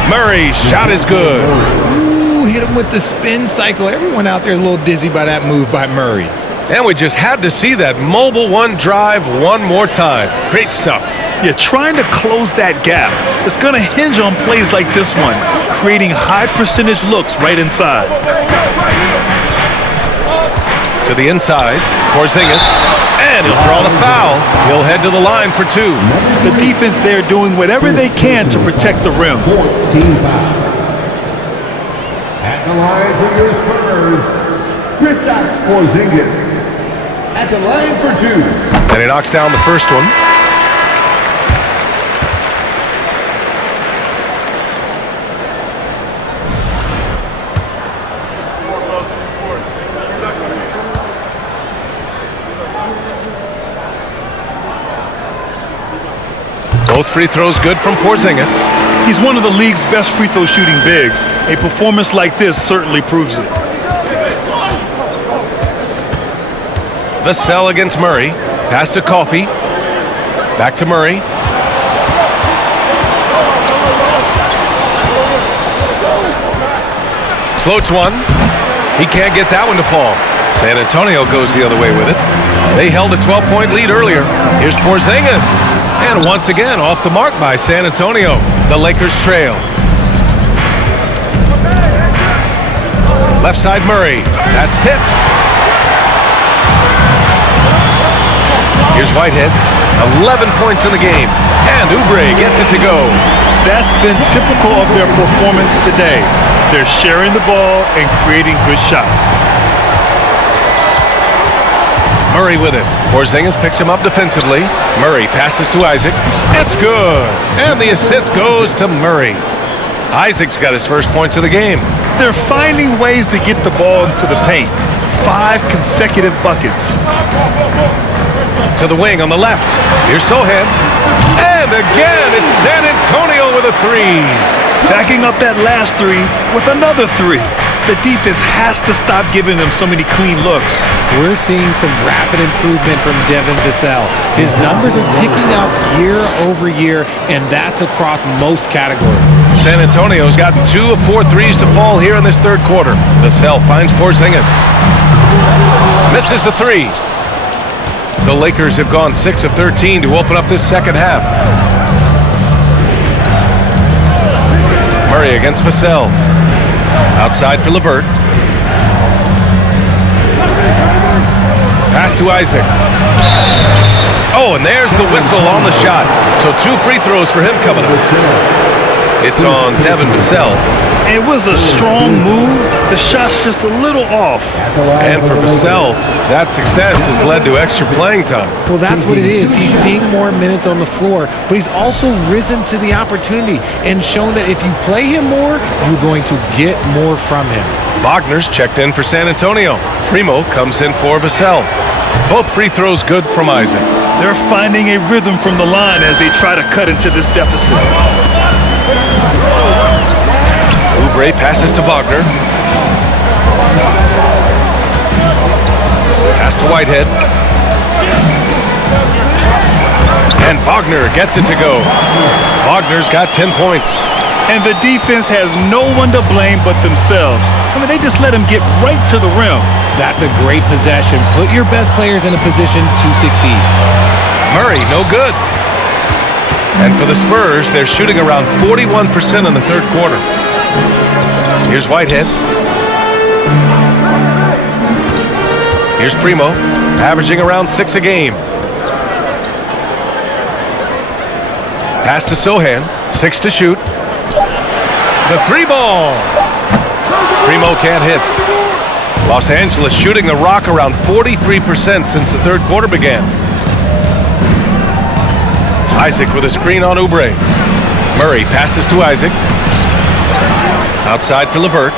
Murray, shot is good. Ooh, hit him with the spin cycle. Everyone out there is a little dizzy by that move by Murray. And we just had to see that mobile one drive one more time. Great stuff. Yeah, trying to close that gap. It's going to hinge on plays like this one, creating high percentage looks right inside. To the inside, Porzingis, and he'll draw the foul. He'll head to the line for two. The defense there doing whatever they can to protect the rim. 14 foul. At the line for your Spurs, Kristaps Porzingis. At the line for two. And he knocks down the first one. Both free throws good from Porzingis. He's one of the league's best free throw shooting bigs. A performance like this certainly proves it. Vassell against Murray. Pass to Coffey. Back to Murray. Floats one. He can't get that one to fall. San Antonio goes the other way with it. They held a 12-point lead earlier. Here's Porzingis. And once again, off the mark by San Antonio. The Lakers trail. Left side Murray. That's tipped. Here's Whitehead. 11 points in the game. And Oubre gets it to go. That's been typical of their performance today. They're sharing the ball and creating good shots. Murray with it. Porzingis picks him up defensively. Murray passes to Isaac. It's good. And the assist goes to Murray. Isaac's got his first points of the game. They're finding ways to get the ball into the paint. 5 consecutive buckets. To the wing on the left. Here's Sohan. And again, it's San Antonio with a three. Backing up that last three with another three. The defense has to stop giving them so many clean looks. We're seeing some rapid improvement from Devin Vassell. His numbers are ticking up year over year, and that's across most categories. San Antonio's gotten 2 of 4 threes to fall here in this third quarter. Vassell finds Porzingis. Misses the three. The Lakers have gone 6 of 13 to open up this second half. Murray against Vassell. Outside for LeVert. Pass to Isaac. Oh, and there's the whistle on the shot. So 2 free throws for him coming up. It's on Devin Vassell. It was a strong move. The shot's just a little off. And for Vassell, that success has led to extra playing time. Well, that's what it is. He's seeing more minutes on the floor, but he's also risen to the opportunity and shown that if you play him more, you're going to get more from him. Wagner's checked in for San Antonio. Primo comes in for Vassell. Both free throws good from Isaac. They're finding a rhythm from the line as they try to cut into this deficit. Oubre passes to Wagner. Pass to Whitehead. And Wagner gets it to go. Wagner's got 10 points. And the defense has no one to blame but themselves. I mean, they just let him get right to the rim. That's a great possession. Put your best players in a position to succeed. Murray, no good. And for the Spurs, they're shooting around 41% in the third quarter. Here's Whitehead. Here's Primo, averaging around 6 a game. Pass to Sohan, 6 to shoot. The 3 ball. Primo can't hit. Los Angeles shooting the rock around 43% since the third quarter began. Isaac with a screen on Oubre. Murray passes to Isaac. Outside for Levert.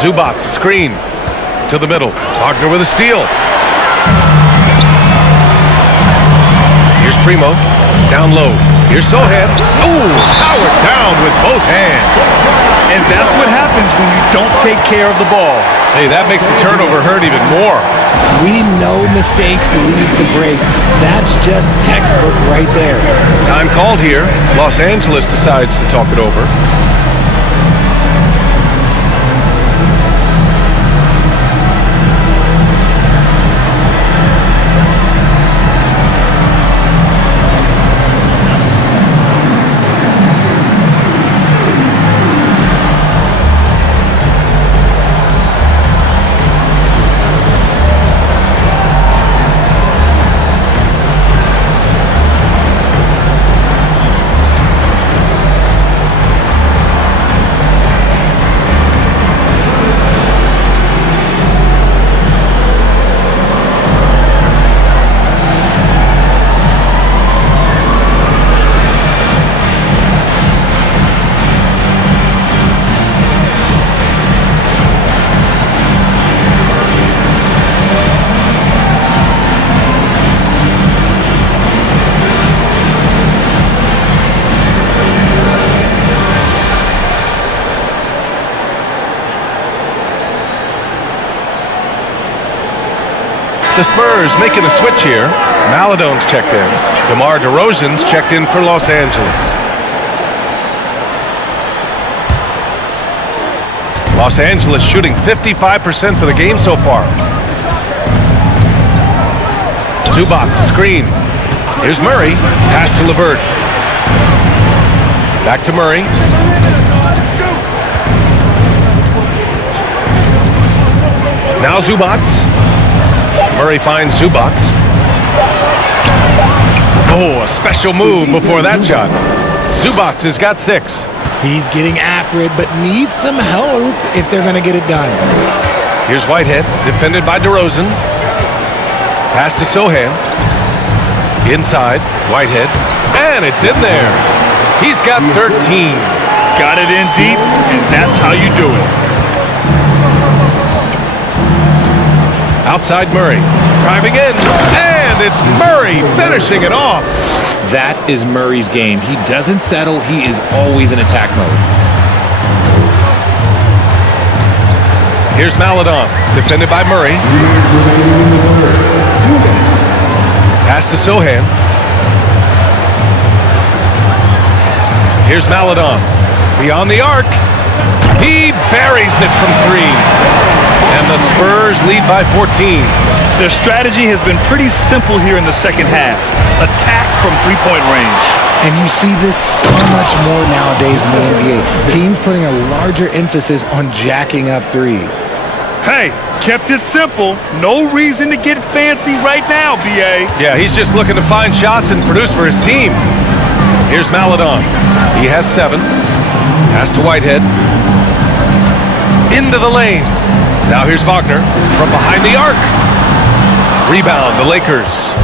Zubac, screen to the middle. Wagner with a steal. Here's Primo, down low. Here's Sohan. Ooh, powered down with both hands. And that's what happens when you don't take care of the ball. Hey, that makes the turnover hurt even more. We know mistakes lead to breaks. That's just textbook right there. Time called here. Los Angeles decides to talk it over. The Spurs making a switch here. Maladone's checked in. DeMar DeRozan's checked in for Los Angeles. Los Angeles shooting 55% for the game so far. Zubac, screen. Here's Murray. Pass to Levert. Back to Murray. Now Zubac. Murray finds Zubac. Oh, a special move before that shot. Zubac has got 6. He's getting after it, but needs some help if they're going to get it done. Here's Whitehead, defended by DeRozan. Pass to Sohan. Inside, Whitehead. And it's in there. He's got 13. Got it in deep, and that's how you do it. Outside Murray, driving in, and it's Murray finishing it off. That is Murray's game. He doesn't settle. He is always in attack mode. Here's Maladon, defended by Murray. Pass to Sohan. Here's Maladon, beyond the arc. He buries it from 3. And the Spurs lead by 14. Their strategy has been pretty simple here in the second half. Attack from three-point range. And you see this so much more nowadays in the NBA. Teams putting a larger emphasis on jacking up threes. Hey, kept it simple. No reason to get fancy right now, B.A. Yeah, he's just looking to find shots and produce for his team. Here's Maladon. He has 7. Pass to Whitehead. Into the lane. Now here's Wagner from behind the arc. Rebound, the Lakers.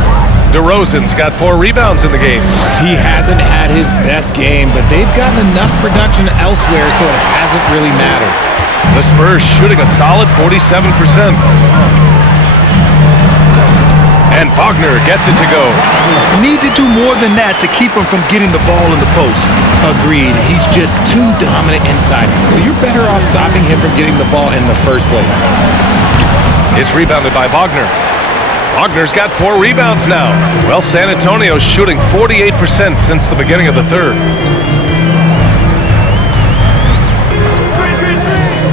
DeRozan's got 4 rebounds in the game. He hasn't had his best game, but they've gotten enough production elsewhere, so it hasn't really mattered. The Spurs shooting a solid 47%. And Wagner gets it to go. Need to do more than that to keep him from getting the ball in the post. Agreed. He's just too dominant inside, so you're better off stopping him from getting the ball in the first place. It's rebounded by Wagner. Wagner's got 4 rebounds now. Well, San Antonio's shooting 48% since the beginning of the third.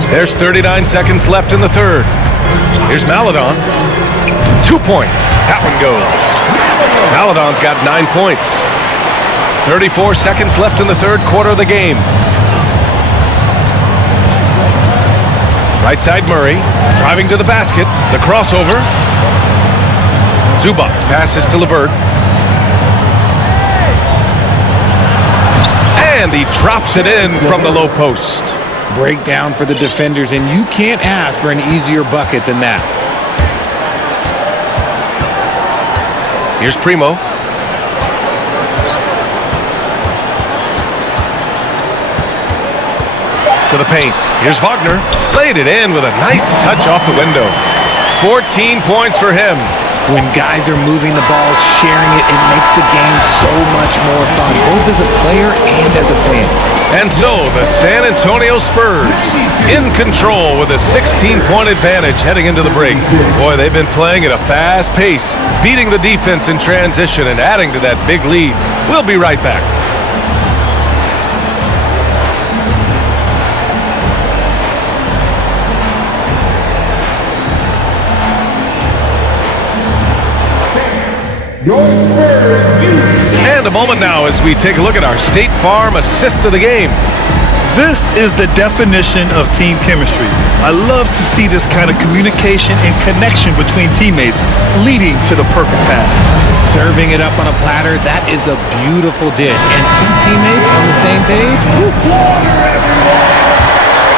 There's 39 seconds left in the third. Here's Maladon. 2 points. That one goes. Maladon's got 9 points. 34 seconds left in the third quarter of the game. Right side Murray, driving to the basket. The crossover. Zubac passes to Levert. And he drops it in from the low post. Breakdown for the defenders, and you can't ask for an easier bucket than that. Here's Primo. To the paint. Here's Wagner. Laid it in with a nice touch off the window. 14 points for him. When guys are moving the ball, sharing it, it makes the game so much more fun, both as a player and as a fan. And so the San Antonio Spurs in control with a 16-point advantage heading into the break. Boy, they've been playing at a fast pace, beating the defense in transition and adding to that big lead. We'll be right back. And a moment now as we take a look at our State Farm assist of the game. This is the definition of team chemistry. I love to see this kind of communication and connection between teammates leading to the perfect pass. Serving it up on a platter, that is a beautiful dish. And two teammates on the same page?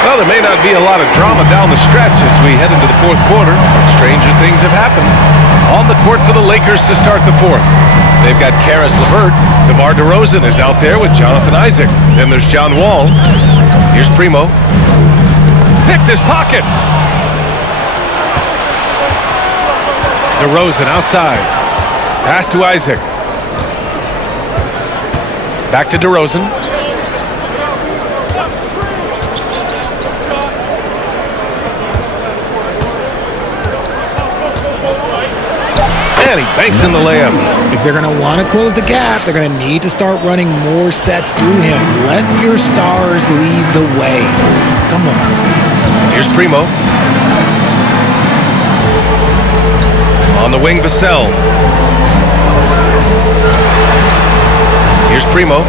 Well, there may not be a lot of drama down the stretch as we head into the fourth quarter, but stranger things have happened. On the court for the Lakers to start the fourth. They've got Karis LeVert. DeMar DeRozan is out there with Jonathan Isaac. Then there's John Wall. Here's Primo. Picked his pocket. DeRozan outside. Pass to Isaac. Back to DeRozan. And he banks in the layup. If they're going to want to close the gap, they're going to need to start running more sets through him. Let your stars lead the way. Come on. Here's Primo. On the wing, Vassell. Here's Primo.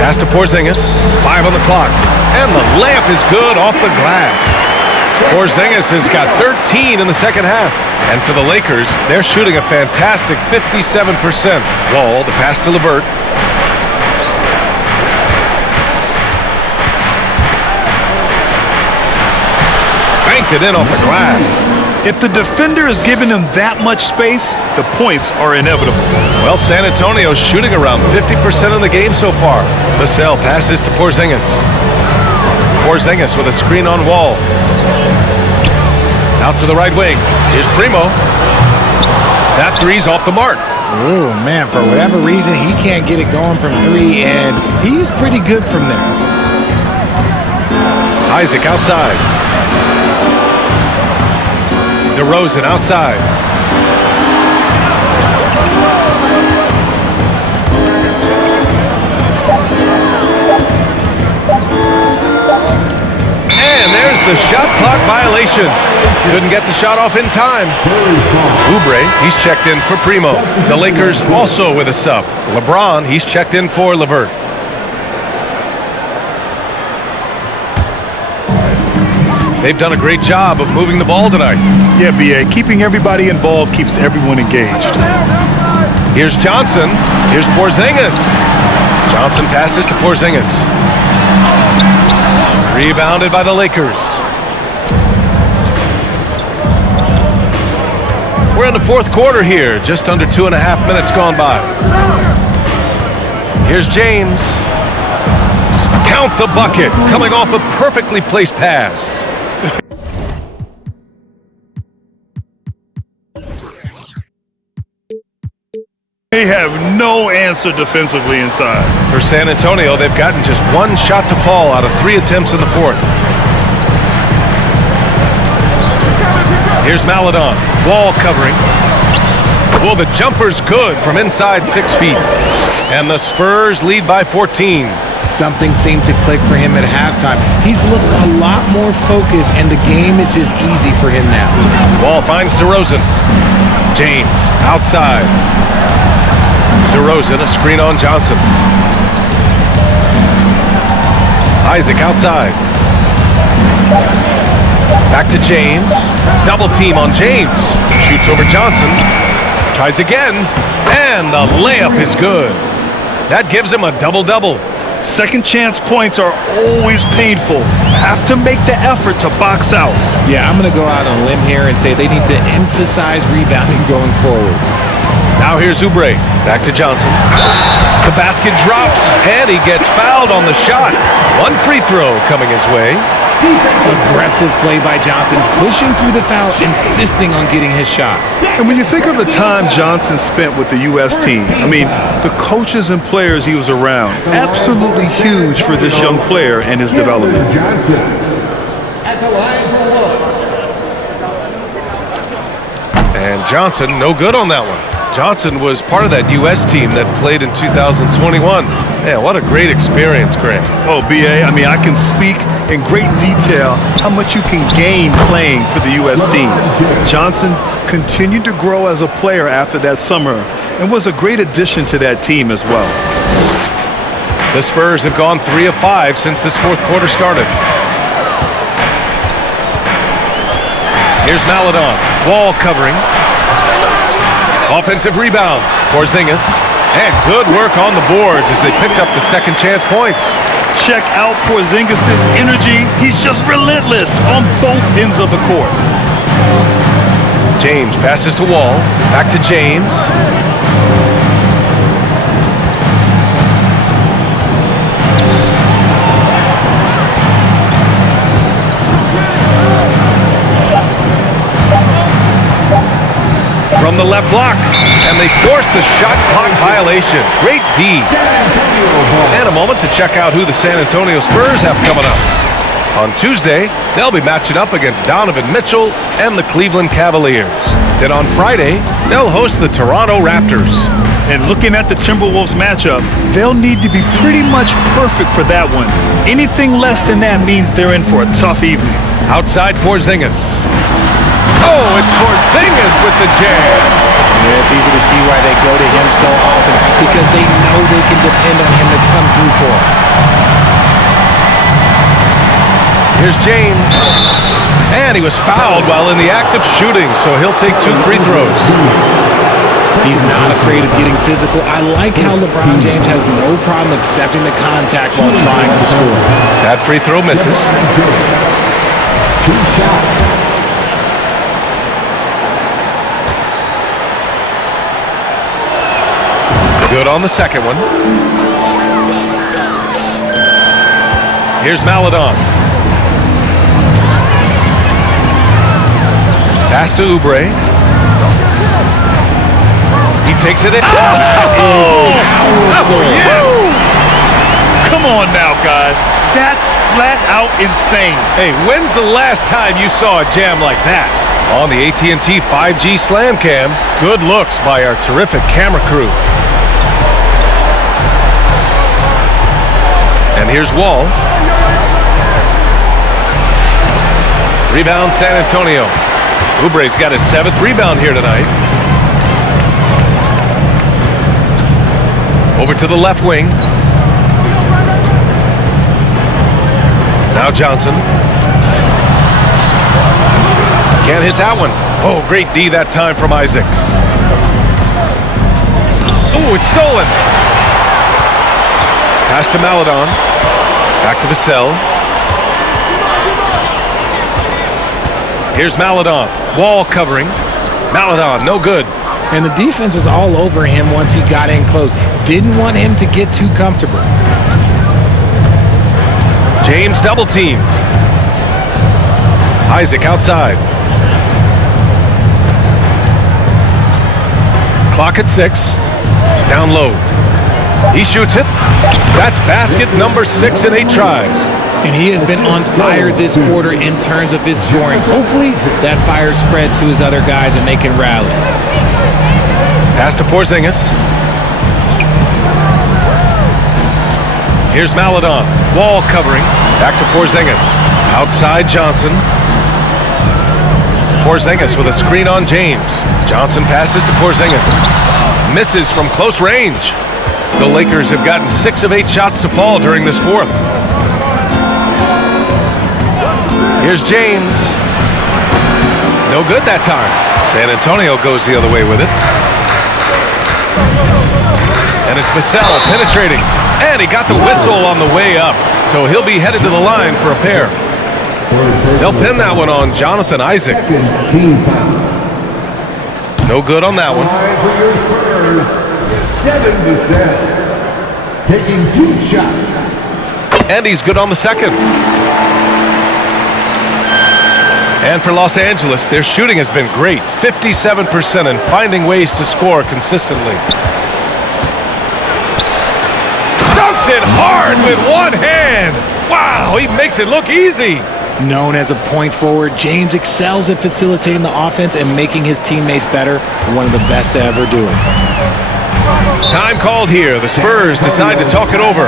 Pass to Porzingis. 5 on the clock. And the layup is good off the glass. Porzingis has got 13 in the second half. And for the Lakers, they're shooting a fantastic 57%. Wall, the pass to LeVert. Banked it in off the glass. If the defender is giving him that much space, the points are inevitable. Well, San Antonio's shooting around 50% in the game so far. Vassell passes to Porzingis. Porzingis with a screen on Wall. Out to the right wing. Here's Primo. That three's off the mark. Oh, man, for whatever reason, he can't get it going from three, and he's pretty good from there. Isaac outside. DeRozan outside. And there's the shot clock violation. Couldn't get the shot off in time. Oubre, he's checked in for Primo. The Lakers also with a sub. LeBron, he's checked in for LeVert. They've done a great job of moving the ball tonight. Yeah, B.A., keeping everybody involved keeps everyone engaged. Here's Johnson. Here's Porzingis. Johnson passes to Porzingis. Rebounded by the Lakers. We're in the fourth quarter here. Just under 2.5 minutes gone by. Here's James. Count the bucket. Coming off a perfectly placed pass. They have no answer defensively inside. For San Antonio, they've gotten just one shot to fall out of 3 attempts in the fourth. Here's Maledon. Wall covering. Well, the jumper's good from inside 6 feet. And the Spurs lead by 14. Something seemed to click for him at halftime. He's looked a lot more focused, and the game is just easy for him now. Wall finds DeRozan. James outside. DeRozan, a screen on Johnson. Isaac outside. Back to James. Double team on James. Shoots over Johnson. Tries again. And the layup is good. That gives him a double-double. Second chance points are always painful. Have to make the effort to box out. Yeah, I'm going to go out on a limb here and say they need to emphasize rebounding going forward. Now here's Oubre. Back to Johnson. The basket drops, and he gets fouled on the shot. One free throw coming his way. Aggressive play by Johnson, pushing through the foul, insisting on getting his shot. And when you think of the time Johnson spent with the U.S. team, I mean, the coaches and players he was around, absolutely huge for this young player and his development. Johnson at the line for one. And Johnson, no good on that one. Johnson was part of that U.S. team that played in 2021. Man, what a great experience, Greg. Oh, B.A., I mean, I can speak in great detail how much you can gain playing for the U.S. team. Johnson continued to grow as a player after that summer and was a great addition to that team as well. The Spurs have gone 3 of 5 since this fourth quarter started. Here's Maledon. Wall covering. Offensive rebound. Porzingis. And good work on the boards as they picked up the second chance points. Check out Porzingis' energy. He's just relentless on both ends of the court. James passes to Wall. Back to James. From the left block, and they forced the shot clock violation. Great D. And a moment to check out who the San Antonio Spurs have coming up. On Tuesday, they'll be matching up against Donovan Mitchell and the Cleveland Cavaliers. Then on Friday, they'll host the Toronto Raptors. And looking at the Timberwolves matchup, they'll need to be pretty much perfect for that one. Anything less than that means they're in for a tough evening. Outside Porzingis. Oh, it's Porzingis with the jam. Yeah, it's easy to see why they go to him so often, because they know they can depend on him to come through for them. Here's James. And he was fouled while in the act of shooting, so he'll take 2 free throws. He's not afraid of getting physical. I like how LeBron James has no problem accepting the contact while trying to score. That free throw misses. 2 shots. Good on the second one. Here's Maledon. Pass to Oubre. He takes it in. Oh, yes! Come on now, guys. That's flat out insane. Hey, when's the last time you saw a jam like that? On the AT&T 5G Slam Cam, good looks by our terrific camera crew. And here's Wall. Rebound San Antonio. Oubre's got his 7th rebound here tonight. Over to the left wing. Now Johnson. Can't hit that one. Oh, great D that time from Isaac. Oh, it's stolen. Pass to Maledon. Back to Vassell. Here's Maledon. Wall covering. Maledon, no good. And the defense was all over him once he got in close. Didn't want him to get too comfortable. James double teamed. Isaac outside. Clock at 6. Down low. He shoots it. That's basket number 6 in 8 tries. And he has been on fire this quarter in terms of his scoring. Hopefully that fire spreads to his other guys and they can rally. Pass to Porzingis. Here's Maledon. Wall covering. Back to Porzingis. Outside Johnson. Porzingis with a screen on James. Johnson passes to Porzingis. Misses from close range. The Lakers have gotten 6 of 8 shots to fall during this fourth. Here's James. No good that time. San Antonio goes the other way with it. And it's Vassell penetrating. And he got the whistle on the way up. So he'll be headed to the line for a pair. They'll pin that one on Jonathan Isaac. No good on that one. Line for your Spurs, Devin Vassell, taking 2 shots. And he's good on the second. And for Los Angeles, their shooting has been great. 57% and finding ways to score consistently. Dunks it hard with one hand. Wow, he makes it look easy. Known as a point forward, James excels at facilitating the offense and making his teammates better. One of the best to ever do it. Time called here. The Spurs decide to talk it over.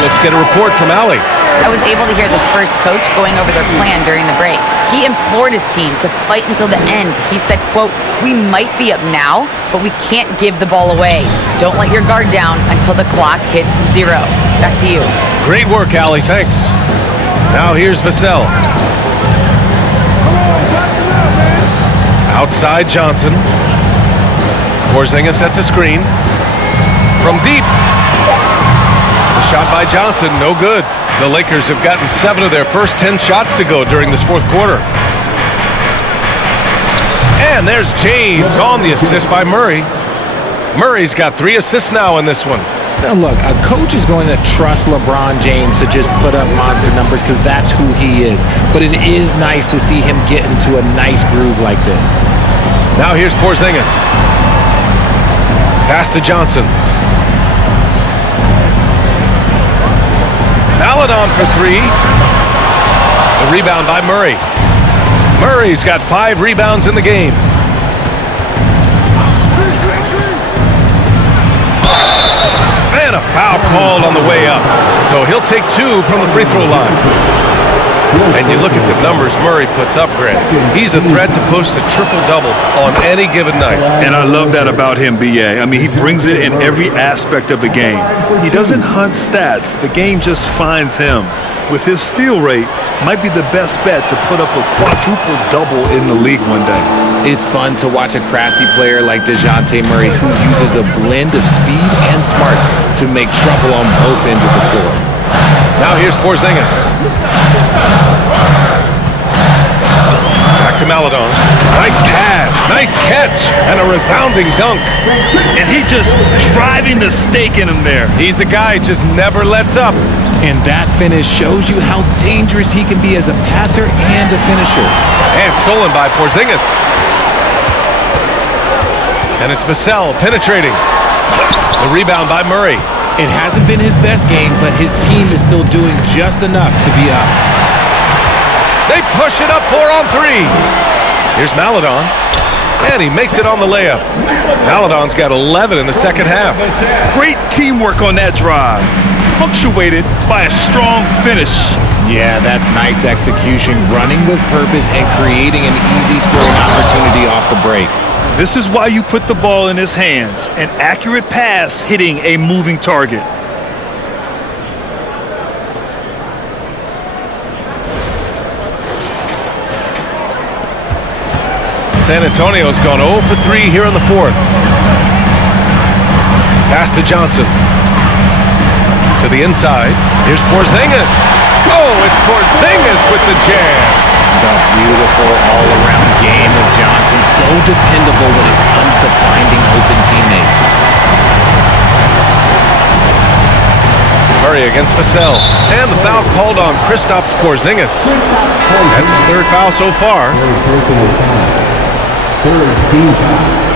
Let's get a report from Allie. I was able to hear the Spurs coach going over their plan during the break. He implored his team to fight until the end. He said, quote, "We might be up now, but we can't give the ball away. Don't let your guard down until the clock hits 0. Back to you." Great work, Allie. Thanks. Now here's Vassell. Outside Johnson. Porzingis sets a screen. From deep. The shot by Johnson, no good. The Lakers have gotten 7 of their first 10 shots to go during this fourth quarter. And there's James on the assist by Murray. Murray's got 3 assists now in this one. Now look, a coach is going to trust LeBron James to just put up monster numbers because that's who he is. But it is nice to see him get into a nice groove like this. Now here's Porzingis. Pass to Johnson. Maledon for 3. The rebound by Murray. Murray's got 5 rebounds in the game. And a foul called on the way up. So he'll take 2 from the free throw line. And you look at the numbers Murray puts up, Grant. He's a threat to post a triple-double on any given night. And I love that about him, B.A. I mean, he brings it in every aspect of the game. He doesn't hunt stats. The game just finds him. With his steal rate, might be the best bet to put up a quadruple-double in the league one day. It's fun to watch a crafty player like DeJounte Murray who uses a blend of speed and smarts to make trouble on both ends of the floor. Now here's Porzingis. Back to Maledon. Nice pass, nice catch, and a resounding dunk. And he just driving the stake in him there. He's a guy who just never lets up. And that finish shows you how dangerous he can be as a passer and a finisher. And stolen by Porzingis. And it's Vassell penetrating. The rebound by Murray. It hasn't been his best game, but his team is still doing just enough to be up. They push it up 4 on 3. Here's Maledon. And he makes it on the layup. Maledon's got 11 in the second half. Great teamwork on that drive. Punctuated by a strong finish. Yeah, that's nice execution, running with purpose and creating an easy scoring opportunity off the break. This is why you put the ball in his hands. An accurate pass hitting a moving target. San Antonio's gone 0 for 3 here in the fourth. Pass to Johnson. To the inside. Here's Porzingis. Oh, it's Porzingis with the jam. The beautiful all-around game of Johnson. So dependable when it comes to finding open teammates. Murray against Vassell. And the foul called on Kristaps Porzingis. That's his third foul so far. Personal foul. Third team foul.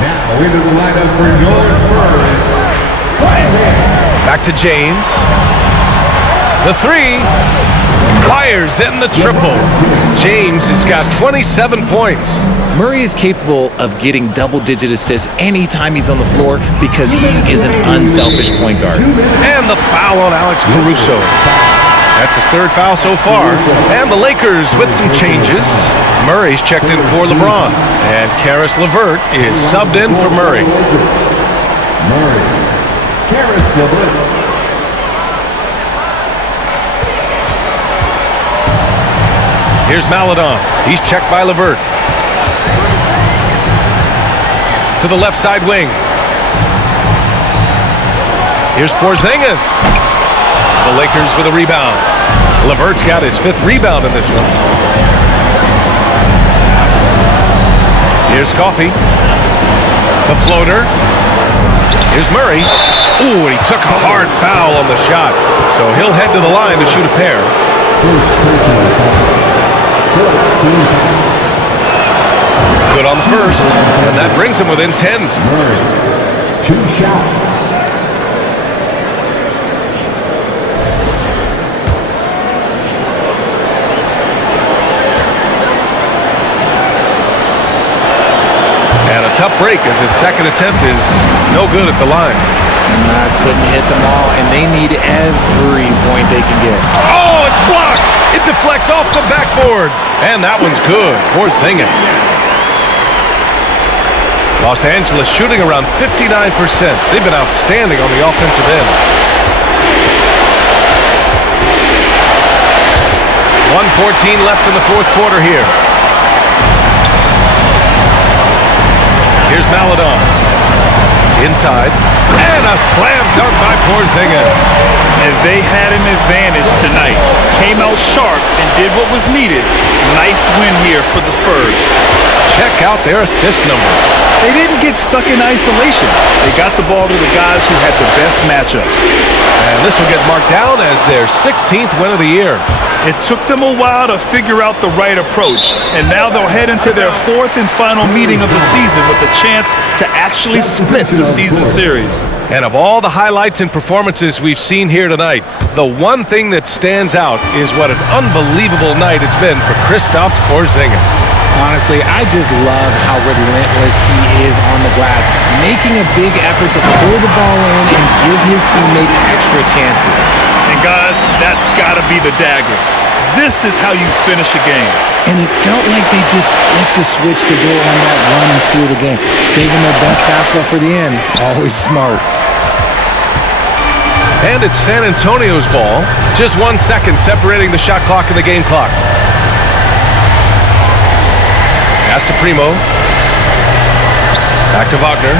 Now into the lineup for your Spurs. Back to James. The three. Fires in the triple. James has got 27 points. Murray is capable of getting double-digit assists anytime he's on the floor because he is an unselfish point guard. And the foul on Alex Caruso. That's his third foul so far. And the Lakers with some changes. Murray's checked in for LeBron. And Karis LeVert is subbed in for Murray. Murray. Karis LeVert. Here's Maledon. He's checked by LeVert. To the left side wing. Here's Porzingis. The Lakers with a rebound. LeVert's got his fifth rebound in this one. Here's Coffey. The floater. Here's Murray. Ooh, he took a hard foul on the shot. So he'll head to the line to shoot a pair. Good on the first, and that brings him within 10. Murray. 2 shots. And a tough break as his second attempt is no good at the line. Couldn't hit them all, and they need every point they can get. Oh, it's blocked! It deflects off the backboard. And that one's good. Porzingis. Los Angeles shooting around 59%. They've been outstanding on the offensive end. 1:14 left in the fourth quarter here. Here's Maledon. Inside. And a slam dunk by Porzingis. And they had an advantage tonight. Came out sharp and did what was needed. Nice win here for the Spurs. Check out their assist number. They didn't get stuck in isolation. They got the ball to the guys who had the best matchups. And this will get marked down as their 16th win of the year. It took them a while to figure out the right approach, and now they'll head into their fourth and final meeting of the season with a chance to actually split the season series. And of all the highlights and performances we've seen here tonight, the one thing that stands out is what an unbelievable night it's been for Kristaps Porzingis. Honestly, I just love how relentless he is on the glass, making a big effort to pull the ball in and give his teammates extra chances. And guys, that's got to be the dagger. This is how you finish a game. And it felt like they just flipped the switch to go on that run and seal the game, saving their best basketball for the end. Always smart. And it's San Antonio's ball. Just 1 second separating the shot clock and the game clock. Pass to Primo. Back to Wagner.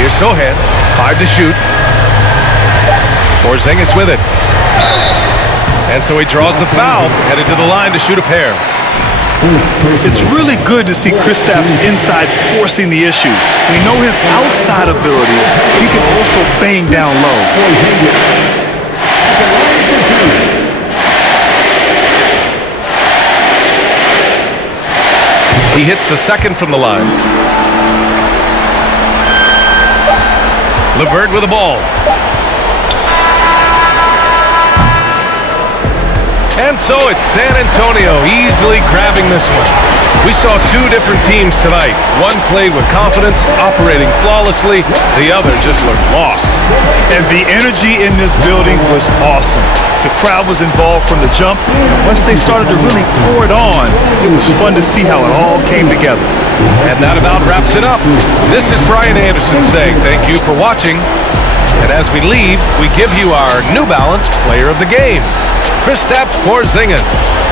Here's Sohan. 5 to shoot. Porzingis with it. And so he draws the foul, headed to the line to shoot a pair. It's really good to see Kristaps inside forcing the issue. We know his outside abilities. He can also bang down low. He hits the second from the line. LeVert with the ball. And so it's San Antonio easily grabbing this one. We saw two different teams tonight. One played with confidence, operating flawlessly. The other just looked lost. And the energy in this building was awesome. The crowd was involved from the jump. And once they started to really pour it on, it was fun to see how it all came together. And that about wraps it up. This is Brian Anderson saying thank you for watching. And as we leave, we give you our New Balance Player of the Game, Kristaps Porzingis.